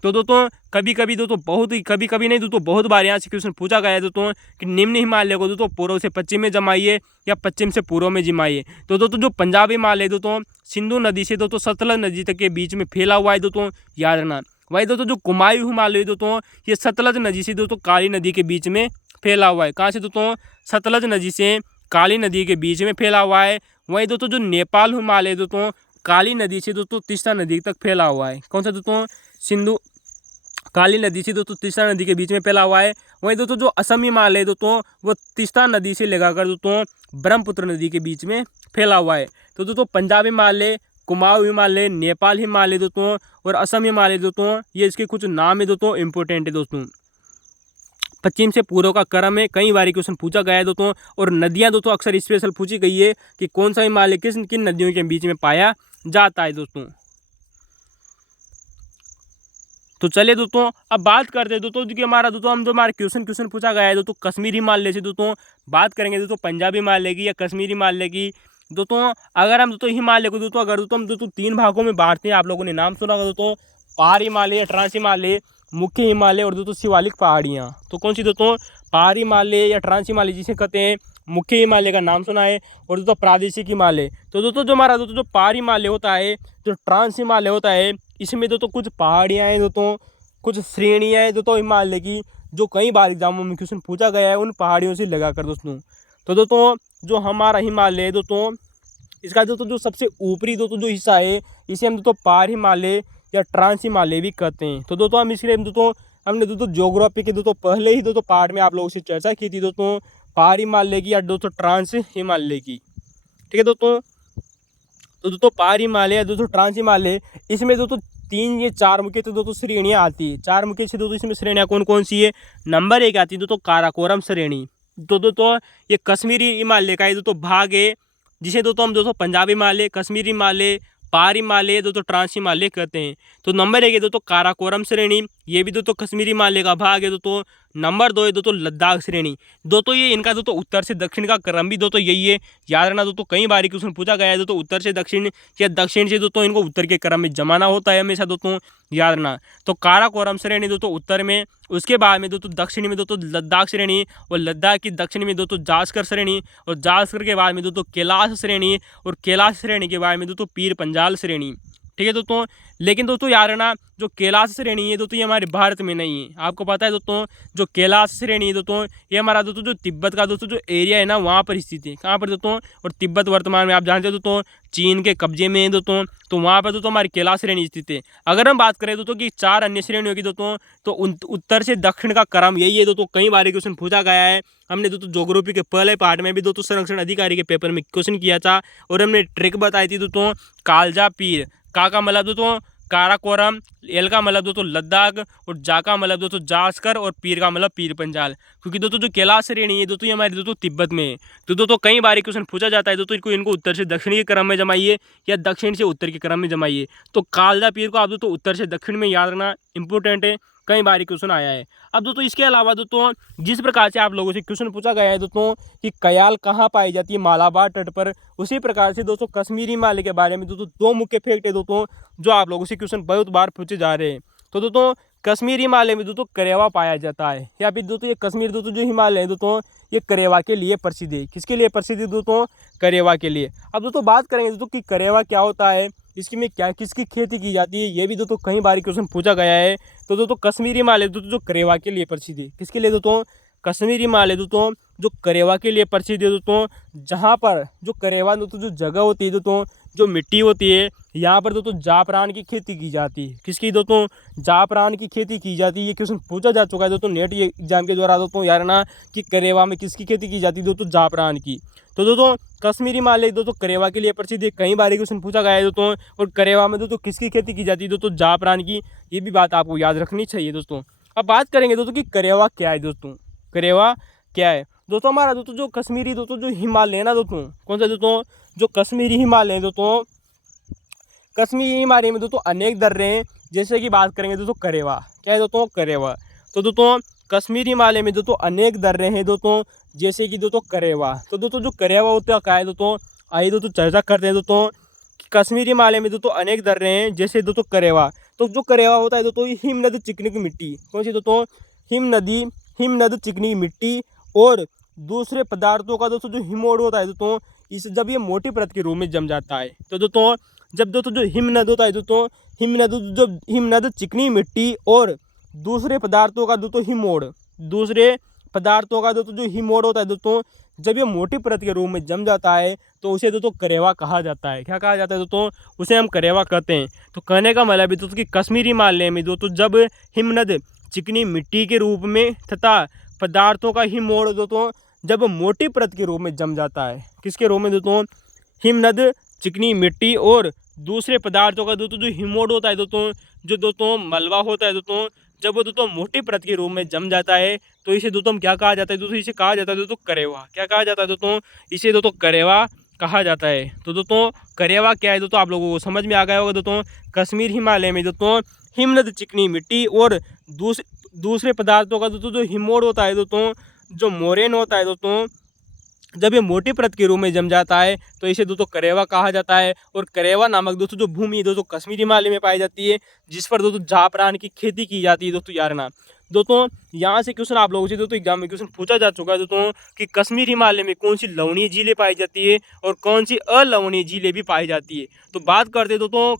तो दोस्तों कभी कभी दोस्तों बहुत ही कभी कभी नहीं दोस्तों बहुत बार यहाँ से क्वेश्चन पूछा गया है दोस्तों कि निम्न हिमालय को दोस्तों पूर्व से पश्चिम में जमाइए या पश्चिम से पूर्व में जमाइए। तो दोस्तों जो पंजाब हिमालय दोस्तों सिंधु नदी से दोस्तों सतलज नदी तक के बीच में फैला हुआ है दोस्तों, याद रखना। वही दोस्तों जो कुमायूं हिमालय दोस्तों ये सतलज नदी से दोस्तों काली नदी के बीच में फैला हुआ है। कहाँ से दोस्तों? सतलज नदी से काली नदी के बीच में फैला हुआ है। वही दोस्तों जो नेपाल हिमालय दोस्तों काली नदी से दोस्तों तीस्ता नदी तक फैला हुआ है। कौन सा दोस्तों? सिंधु काली नदी से दोस्तों तीस्ता नदी के बीच में फैला हुआ है। वहीं दोस्तों जो असम हिमालय दोस्तों वो तीस्ता नदी से लगाकर दोस्तों ब्रह्मपुत्र नदी के बीच में फैला हुआ है। तो दोस्तों पंजाब हिमालय, कुमाऊं हिमालय, नेपाल हिमालय दोस्तों और असम हिमालय दोस्तों ये इसके कुछ नाम है दोस्तों, इंपॉर्टेंट है दोस्तों। पश्चिम से पूर्व का क्रम है, कई बार क्वेश्चन पूछा गया है दोस्तों। और नदियां दोस्तों अक्सर स्पेशल पूछी गई है कि कौन सा हिमालय किन किन नदियों के बीच में पाया जाता है दोस्तों। तो चलिए दोस्तों अब बात करते हैं दोस्तों कि हमारा दोस्तों हम जो हमारा क्वेश्चन पूछा गया है दोस्तों कश्मीर हिमालय से दोस्तों बात करेंगे दोस्तों पंजाब हिमालय की या कश्मीर हिमालय की। दोस्तों अगर हम दोस्तों हिमालय को दोस्तों अगर दोस्तों हम दोस्तों 3 भागों में बांटते हैं, आप लोगों ने नाम सुना होगा दोस्तों, पहाड़ हिमालय या ट्रांस हिमालय, मुख्य हिमालय और दोस्तों शिवालिक पहाड़ियाँ। तो कौन सी दोस्तों? पहाड़ हिमालय या ट्रांस हिमालय जिसे कहते हैं, मुख्य हिमालय का नाम सुना है, और दोस्तों प्रादेशिक हिमालय। तो दोस्तों जो हमारा दोस्तों जो पहाड़ हिमालय होता है, जो ट्रांस हिमालय होता है, इसमें दोस्तों कुछ पहाड़ियाँ हैं दोस्तों, कुछ श्रेणियाँ हैं दोस्तों हिमालय की, जो कई बार एग्जामों में क्वेश्चन पूछा गया है उन पहाड़ियों से लगाकर दोस्तों। तो दोस्तों जो हमारा हिमालय है दोस्तों इसका दोस्तों जो सबसे ऊपरी दोस्तों जो हिस्सा है इसे हम दोस्तों पहाड़ हिमालय या ट्रांस हिमालय भी कहते हैं। तो दोस्तों हम इसलिए दोस्तों हमने दोस्तों ज्योग्राफी के दोस्तों पहले ही दोस्तों पार्ट में आप लोगों से चर्चा की थी दोस्तों पहाड़ हिमालय की या दोस्तों ट्रांस हिमालय की। ठीक है दोस्तों। तो दोस्तों पहाड़ हिमालय या दोस्तों ट्रांस हिमालय इसमें दोस्तों 3 या 4 मुख्य तो दोस्तों श्रेणियाँ आती है। 4 मुख्य से दोस्तों इसमें श्रेणियाँ कौन कौन सी है? नंबर 1 आती है दोस्तों काराकोरम श्रेणी। तो दोस्तों ये कश्मीरी हिमालय का दोस्तों भाग है, जिसे दोस्तों हम दोस्तों पंजाब हिमालय, कश्मीरी हिमालय, पहाड़ हिमालय दोस्तों ट्रांस हिमालय कहते हैं। तो नंबर 1 है दोस्तों काराकोरम श्रेणी, ये भी दोस्तों कश्मीरी हिमालय का भाग है दोस्तों। नंबर 2 है दोस्तों लद्दाख श्रेणी। दोस्तों ये इनका दोस्तों उत्तर से दक्षिण का क्रम भी दोस्तों यही है, याद रखना दोस्तों। कई बार क्वेश्चन पूछा गया है दोस्तों उत्तर से दक्षिण या दक्षिण से दोस्तों इनको उत्तर के क्रम में जमाना होता है हमेशा दोस्तों, याद रखना। तो काराकोरम श्रेणी दोस्तों उत्तर में, उसके बाद में दोस्तों दक्षिण में दोस्तों लद्दाख श्रेणी, और लद्दाख की दक्षिण में दोस्तों जास्कर श्रेणी, और जास्कर के बाद में दोस्तों कैलाश श्रेणी, और कैलाश श्रेणी के बाद में दोस्तों पीर पंजाल श्रेणी। ठीक है दोस्तों। लेकिन दोस्तों याद रखना जो कैलाश श्रेणी है दोस्तों ये हमारे भारत में नहीं है। आपको पता है दोस्तों जो कैलाश श्रेणी है दोस्तों ये हमारा दोस्तों जो तिब्बत का दोस्तों जो एरिया है ना वहाँ पर स्थित है। कहाँ पर दोस्तों? और तिब्बत वर्तमान में आप जानते हो दोस्तों चीन के कब्जे में है दोस्तों, तो वहाँ पर दोस्तों हमारी कैलाश श्रेणी स्थित है। अगर हम बात करें दोस्तों कि 4 अन्य श्रेणियों की दोस्तों तो उत्तर से दक्षिण का क्रम यही है दोस्तों। कई बार क्वेश्चन पूछा गया है, हमने दोस्तों ज्योग्राफी के पहले पार्ट में भी दोस्तों संरक्षण अधिकारी के पेपर में क्वेश्चन किया था, और हमने ट्रिक बताई थी दोस्तों कालजा पीर। का मतलब दोस्तों काराकोरम, एल का मतलब दोस्तों लद्दाख, और जा का मतलब दोस्तों जास्कर, और पीर का मतलब पीर पंजाल। क्योंकि दोस्तों जो कैलाश श्रेणी है दोस्तों ये हमारे दोस्तों तिब्बत में है। तो दोस्तों कई बार क्वेश्चन पूछा जाता है दोस्तों इनको उत्तर से दक्षिण के क्रम में जमाइए या दक्षिण से उत्तर के क्रम में जमाइए। तो कालजा पीर को आप दोस्तों उत्तर से दक्षिण में याद रखना, इंपॉर्टेंट है, कई बार क्वेश्चन आया है। अब दोस्तों इसके अलावा दोस्तों जिस प्रकार से आप लोगों से क्वेश्चन पूछा गया है दोस्तों कि कयाल कहाँ पाई जाती है मालाबार तट पर, उसी प्रकार से दोस्तों कश्मीरी हिमालय के बारे में दोस्तों 2 मुख्य फैक्ट है दोस्तों जो आप लोगों से क्वेश्चन बहुत बार पूछे जा रहे हैं। तो दोस्तों कश्मीरी हिमालय में दोस्तों करेवा पाया जाता है, या फिर दोस्तों ये कश्मीर दोस्तों जो हिमालय है दोस्तों ये करेवा के लिए प्रसिद्ध है। किसके लिए प्रसिद्ध है दोस्तों? करेवा के लिए। अब दोस्तों बात करेंगे दोस्तों कि करेवा क्या होता है, इसकी में क्या किसकी खेती की जाती है, ये भी दोस्तों कई बार क्वेश्चन पूछा गया है। तो दोस्तों कश्मीरी हिमालय दोस्तों जो करेवा के लिए प्रसिद्ध है। किसके लिए दोस्तों? कश्मीरी हिमालय दोस्तों जो करेवा के लिए प्रसिद्ध है दोस्तों। जहाँ पर जो करेवा दोस्तों जो जगह होती है दोस्तों, जो मिट्टी होती है, यहाँ पर दोस्तों जाफरान की खेती की जाती है। किसकी दोस्तों? जाफरान की खेती की जाती है। ये क्वेश्चन पूछा जा चुका है दोस्तों नेट एग्जाम के द्वारा दोस्तों, यार ना कि करेवा में किसकी खेती की जाती है दोस्तों? जाफरान की। तो दोस्तों कश्मीरी हिमालय दोस्तों करेवा के लिए प्रसिद्ध है, कई बार क्वेश्चन पूछा गया है दोस्तों। और करेवा में दोस्तों किसकी खेती की जाती है दोस्तों? जाफरान की। ये भी बात आपको याद रखनी चाहिए दोस्तों। अब बात करेंगे दोस्तों कि करेवा क्या है दोस्तों। करेवा क्या है दोस्तों? हमारा दोस्तों जो कश्मीरी दोस्तों जो हिमालय है ना दोस्तों, कौन सा दोस्तों? जो कश्मीरी हिमालय है दोस्तों, कश्मीरी हिमालय में दोस्तों अनेक दर्रे हैं, जैसे कि बात करेंगे दोस्तों करेवा। क्या है दोस्तों? करेवा। तो दोस्तों कश्मीरी हिमालय में दोस्तों अनेक दर्रे हैं दोस्तों, जैसे कि दोस्तों करेवा। तो दोस्तों जो करेवा होता है क्या है दोस्तों, आइए दोस्तों चर्चा करते हैं दोस्तों। कश्मीरी हिमालय में दोस्तों अनेक दर्रे हैं, जैसे दोस्तों करेवा। तो जो करेवा होता है दोस्तों, ये हिमनद चिकनी की मिट्टी, कौन सी दोस्तों? हिमनद चिकनी मिट्टी और दूसरे पदार्थों का दोस्तों जो हिमोड होता है दोस्तों, इस जब ये मोटी परत के रूप में जम जाता है, तो दोस्तों जब दोस्तों जो हिमनद होता है दोस्तों, हिमनद चिकनी मिट्टी और दूसरे पदार्थों का दोस्तों हिमोड, दूसरे पदार्थों का दोस्तों जो हिमोड होता है दोस्तों, जब ये मोटी परत के रूप में जम जाता है तो उसे दोस्तों करेवा कहा जाता है। क्या कहा जाता है दोस्तों? उसे हम करेवा कहते हैं। तो कहने का मतलब है दोस्तों कि कश्मीरी हिमालय में दोस्तों जब हिमनद चिकनी मिट्टी के रूप में तथा पदार्थों का हिमोड दोस्तों जब मोटी परत के रूप में जम जाता है, किसके रूप में दोस्तों? हिमनद चिकनी मिट्टी और दूसरे पदार्थों का दोस्तों जो हिमोड होता है दोस्तों, जो दोस्तों मलबा होता है दोस्तों, जब वो दोस्तों मोटी परत के रूप में जम जाता है तो इसे दोस्तों क्या कहा जाता है दोस्तों? इसे कहा जाता है दोस्तों करेवा। क्या कहा जाता है दोस्तों? इसे दोस्तों करेवा कहा जाता है। तो दोस्तों करेवा क्या है दोस्तों, आप लोगों को समझ में आ गया होगा दोस्तों। कश्मीर हिमालय में दोस्तों हिमनद चिकनी मिट्टी और दूसरे पदार्थों का दोस्तों जो हिमोड होता है दोस्तों, जो मोरेन होता है दोस्तों, जब ये मोटी परत के रूप में जम जाता है तो इसे दोस्तों करेवा कहा जाता है। और करेवा नामक दोस्तों जो भूमि दोस्तों कश्मीर हिमालय में पाई जाती है, जिस पर दोस्तों जाफरान की खेती की जाती है दोस्तों। यार ना दोस्तों यहाँ से क्वेश्चन आप लोगों से दोस्तों एग्जाम में क्वेश्चन पूछा जा चुका है दोस्तों कि कश्मीर हिमालय में कौन सी लवणीय झीलें पाई जाती है और कौन सी अलवणीय झीलें भी पाई जाती है। तो बात करते हैं दोस्तों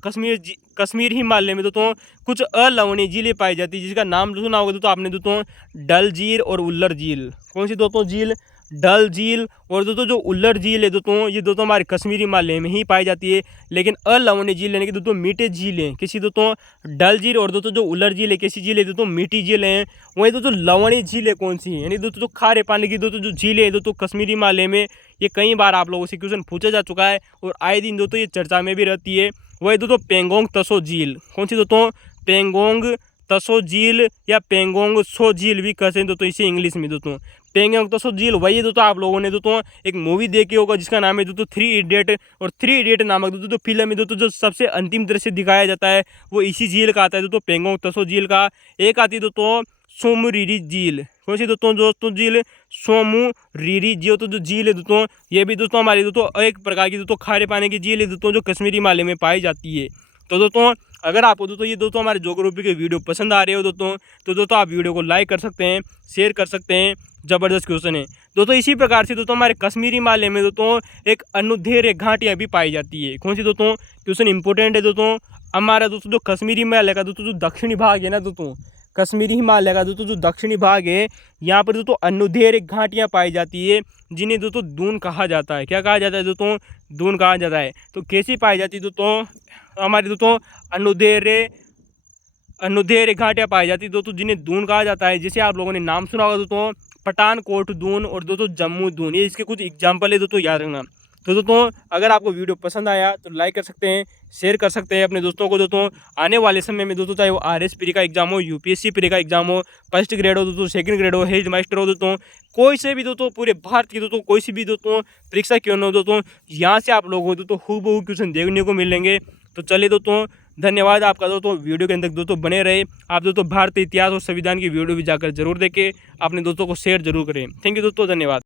कश्मीर हिमालय में दोस्तों कुछ अलवणीय झीलें पाई जाती है, जिसका नाम सुना होगा दोस्तों आपने दोस्तों, डल झील और उल्लर झील। कौन सी दोस्तों झील? डल झील। और दोस्तों जो उल्लर झील है दोस्तों, ये दोस्तों हमारे कश्मीर हिमालय में ही पाई जाती है। लेकिन अलवणीय झील यानी कि दोस्तों मीठे झील हैं, किसी दोस्तों डल झील और दोस्तों जो उल्लर झील है कैसी झील है दोस्तों? मीठी झील है। वही दोस्तों लवणीय झील है कौन सी है, यानी दोस्तों जो खारे पानी की दोस्तों जो झील है दोस्तों कश्मीर हिमालय में, ये कई बार आप लोगों से क्वेश्चन पूछा जा चुका है और आए दिन दोस्तों ये चर्चा में भी रहती है। वही दोस्तों पेंगोंग तसो झील। कौन सी दोस्तों? पेंगोंग तसो झील या पेंगोंग सो झील भी कहते हैं दोस्तों इसे इंग्लिश में दोस्तों। पेंगोंग तसो झील वही दोस्तों आप लोगों ने दोस्तों एक मूवी देखी होगा जिसका नाम है दोस्तों 3 इडियट। और 3 इडियट नामक दोस्तों फिल्म में दोस्तों जो सबसे अंतिम दृश्य दिखाया जाता है वो इसी झील का आता है दोस्तों, पेंगोंग तसो झील का। एक आती है दोस्तों सोमू रीरी झील। कौन सी दोस्तों झील? सोमू रीरी झील। तो जो झील है दोस्तों ये भी दोस्तों हमारी दोस्तों एक प्रकार की दोस्तों खारे पानी की झील है दोस्तों, जो कश्मीर हिमालय में पाई जाती है। तो दोस्तों अगर आपको दोस्तों ये दोस्तों हमारे ज्योग्राफी के वीडियो पसंद आ रहे हो दोस्तों, तो दोस्तों आप वीडियो को लाइक कर सकते हैं, शेयर कर सकते हैं। ज़बरदस्त क्वेश्चन है दोस्तों। इसी प्रकार से दोस्तों हमारे कश्मीर हिमालय में दोस्तों एक अनुदैर्घ्य घाटियाँ भी पाई जाती है। कौन सी दोस्तों? क्वेश्चन इंपॉर्टेंट है दोस्तों। हमारा दोस्तों जो कश्मीरी हिमालय का दोस्तों जो दक्षिणी भाग है ना दोस्तों, कश्मीरी हिमालय का दोस्तों जो दक्षिणी भाग है, यहाँ पर दोस्तों अनुदैर्घ्य घाटियाँ पाई जाती है, जिन्हें दोस्तों दून कहा जाता है। क्या कहा जाता है दोस्तों? दून कहा जाता है। तो कैसी पाई जाती है दोस्तों? हमारी दोस्तों अनुदैर्घ्य घाटियाँ पाई जाती है दोस्तों, जिन्हें दून कहा जाता है। जैसे आप लोगों ने नाम सुना होगा दोस्तों, पठानकोट दून और दोस्तों जम्मू दून, ये इसके कुछ एग्जाम्पल है दोस्तों, याद रखना। तो दोस्तों अगर आपको वीडियो पसंद आया तो लाइक कर सकते हैं, शेयर कर सकते हैं अपने दोस्तों को दोस्तों। आने वाले समय में दोस्तों चाहे वो RS प्री का एग्जाम हो, UPSC प्री का एग्जाम हो, फर्स्ट ग्रेड हो दोस्तों, सेकंड ग्रेड हो, हेड मास्टर हो दोस्तों, कोई से भी दोस्तों पूरे भारत की दोस्तों कोई सी भी दोस्तों परीक्षा क्यों न हो दोस्तों, यहाँ से आप लोगों को दोस्तों हूबहू क्वेश्चन देखने को मिलेंगे। तो चलिए दोस्तों धन्यवाद आपका दोस्तों, वीडियो के अंदर दोस्तों बने रहे। आप दोस्तों भारतीय इतिहास और संविधान की वीडियो भी जाकर जरूर देखें, अपने दोस्तों को शेयर जरूर करें। थैंक यू दोस्तों, धन्यवाद।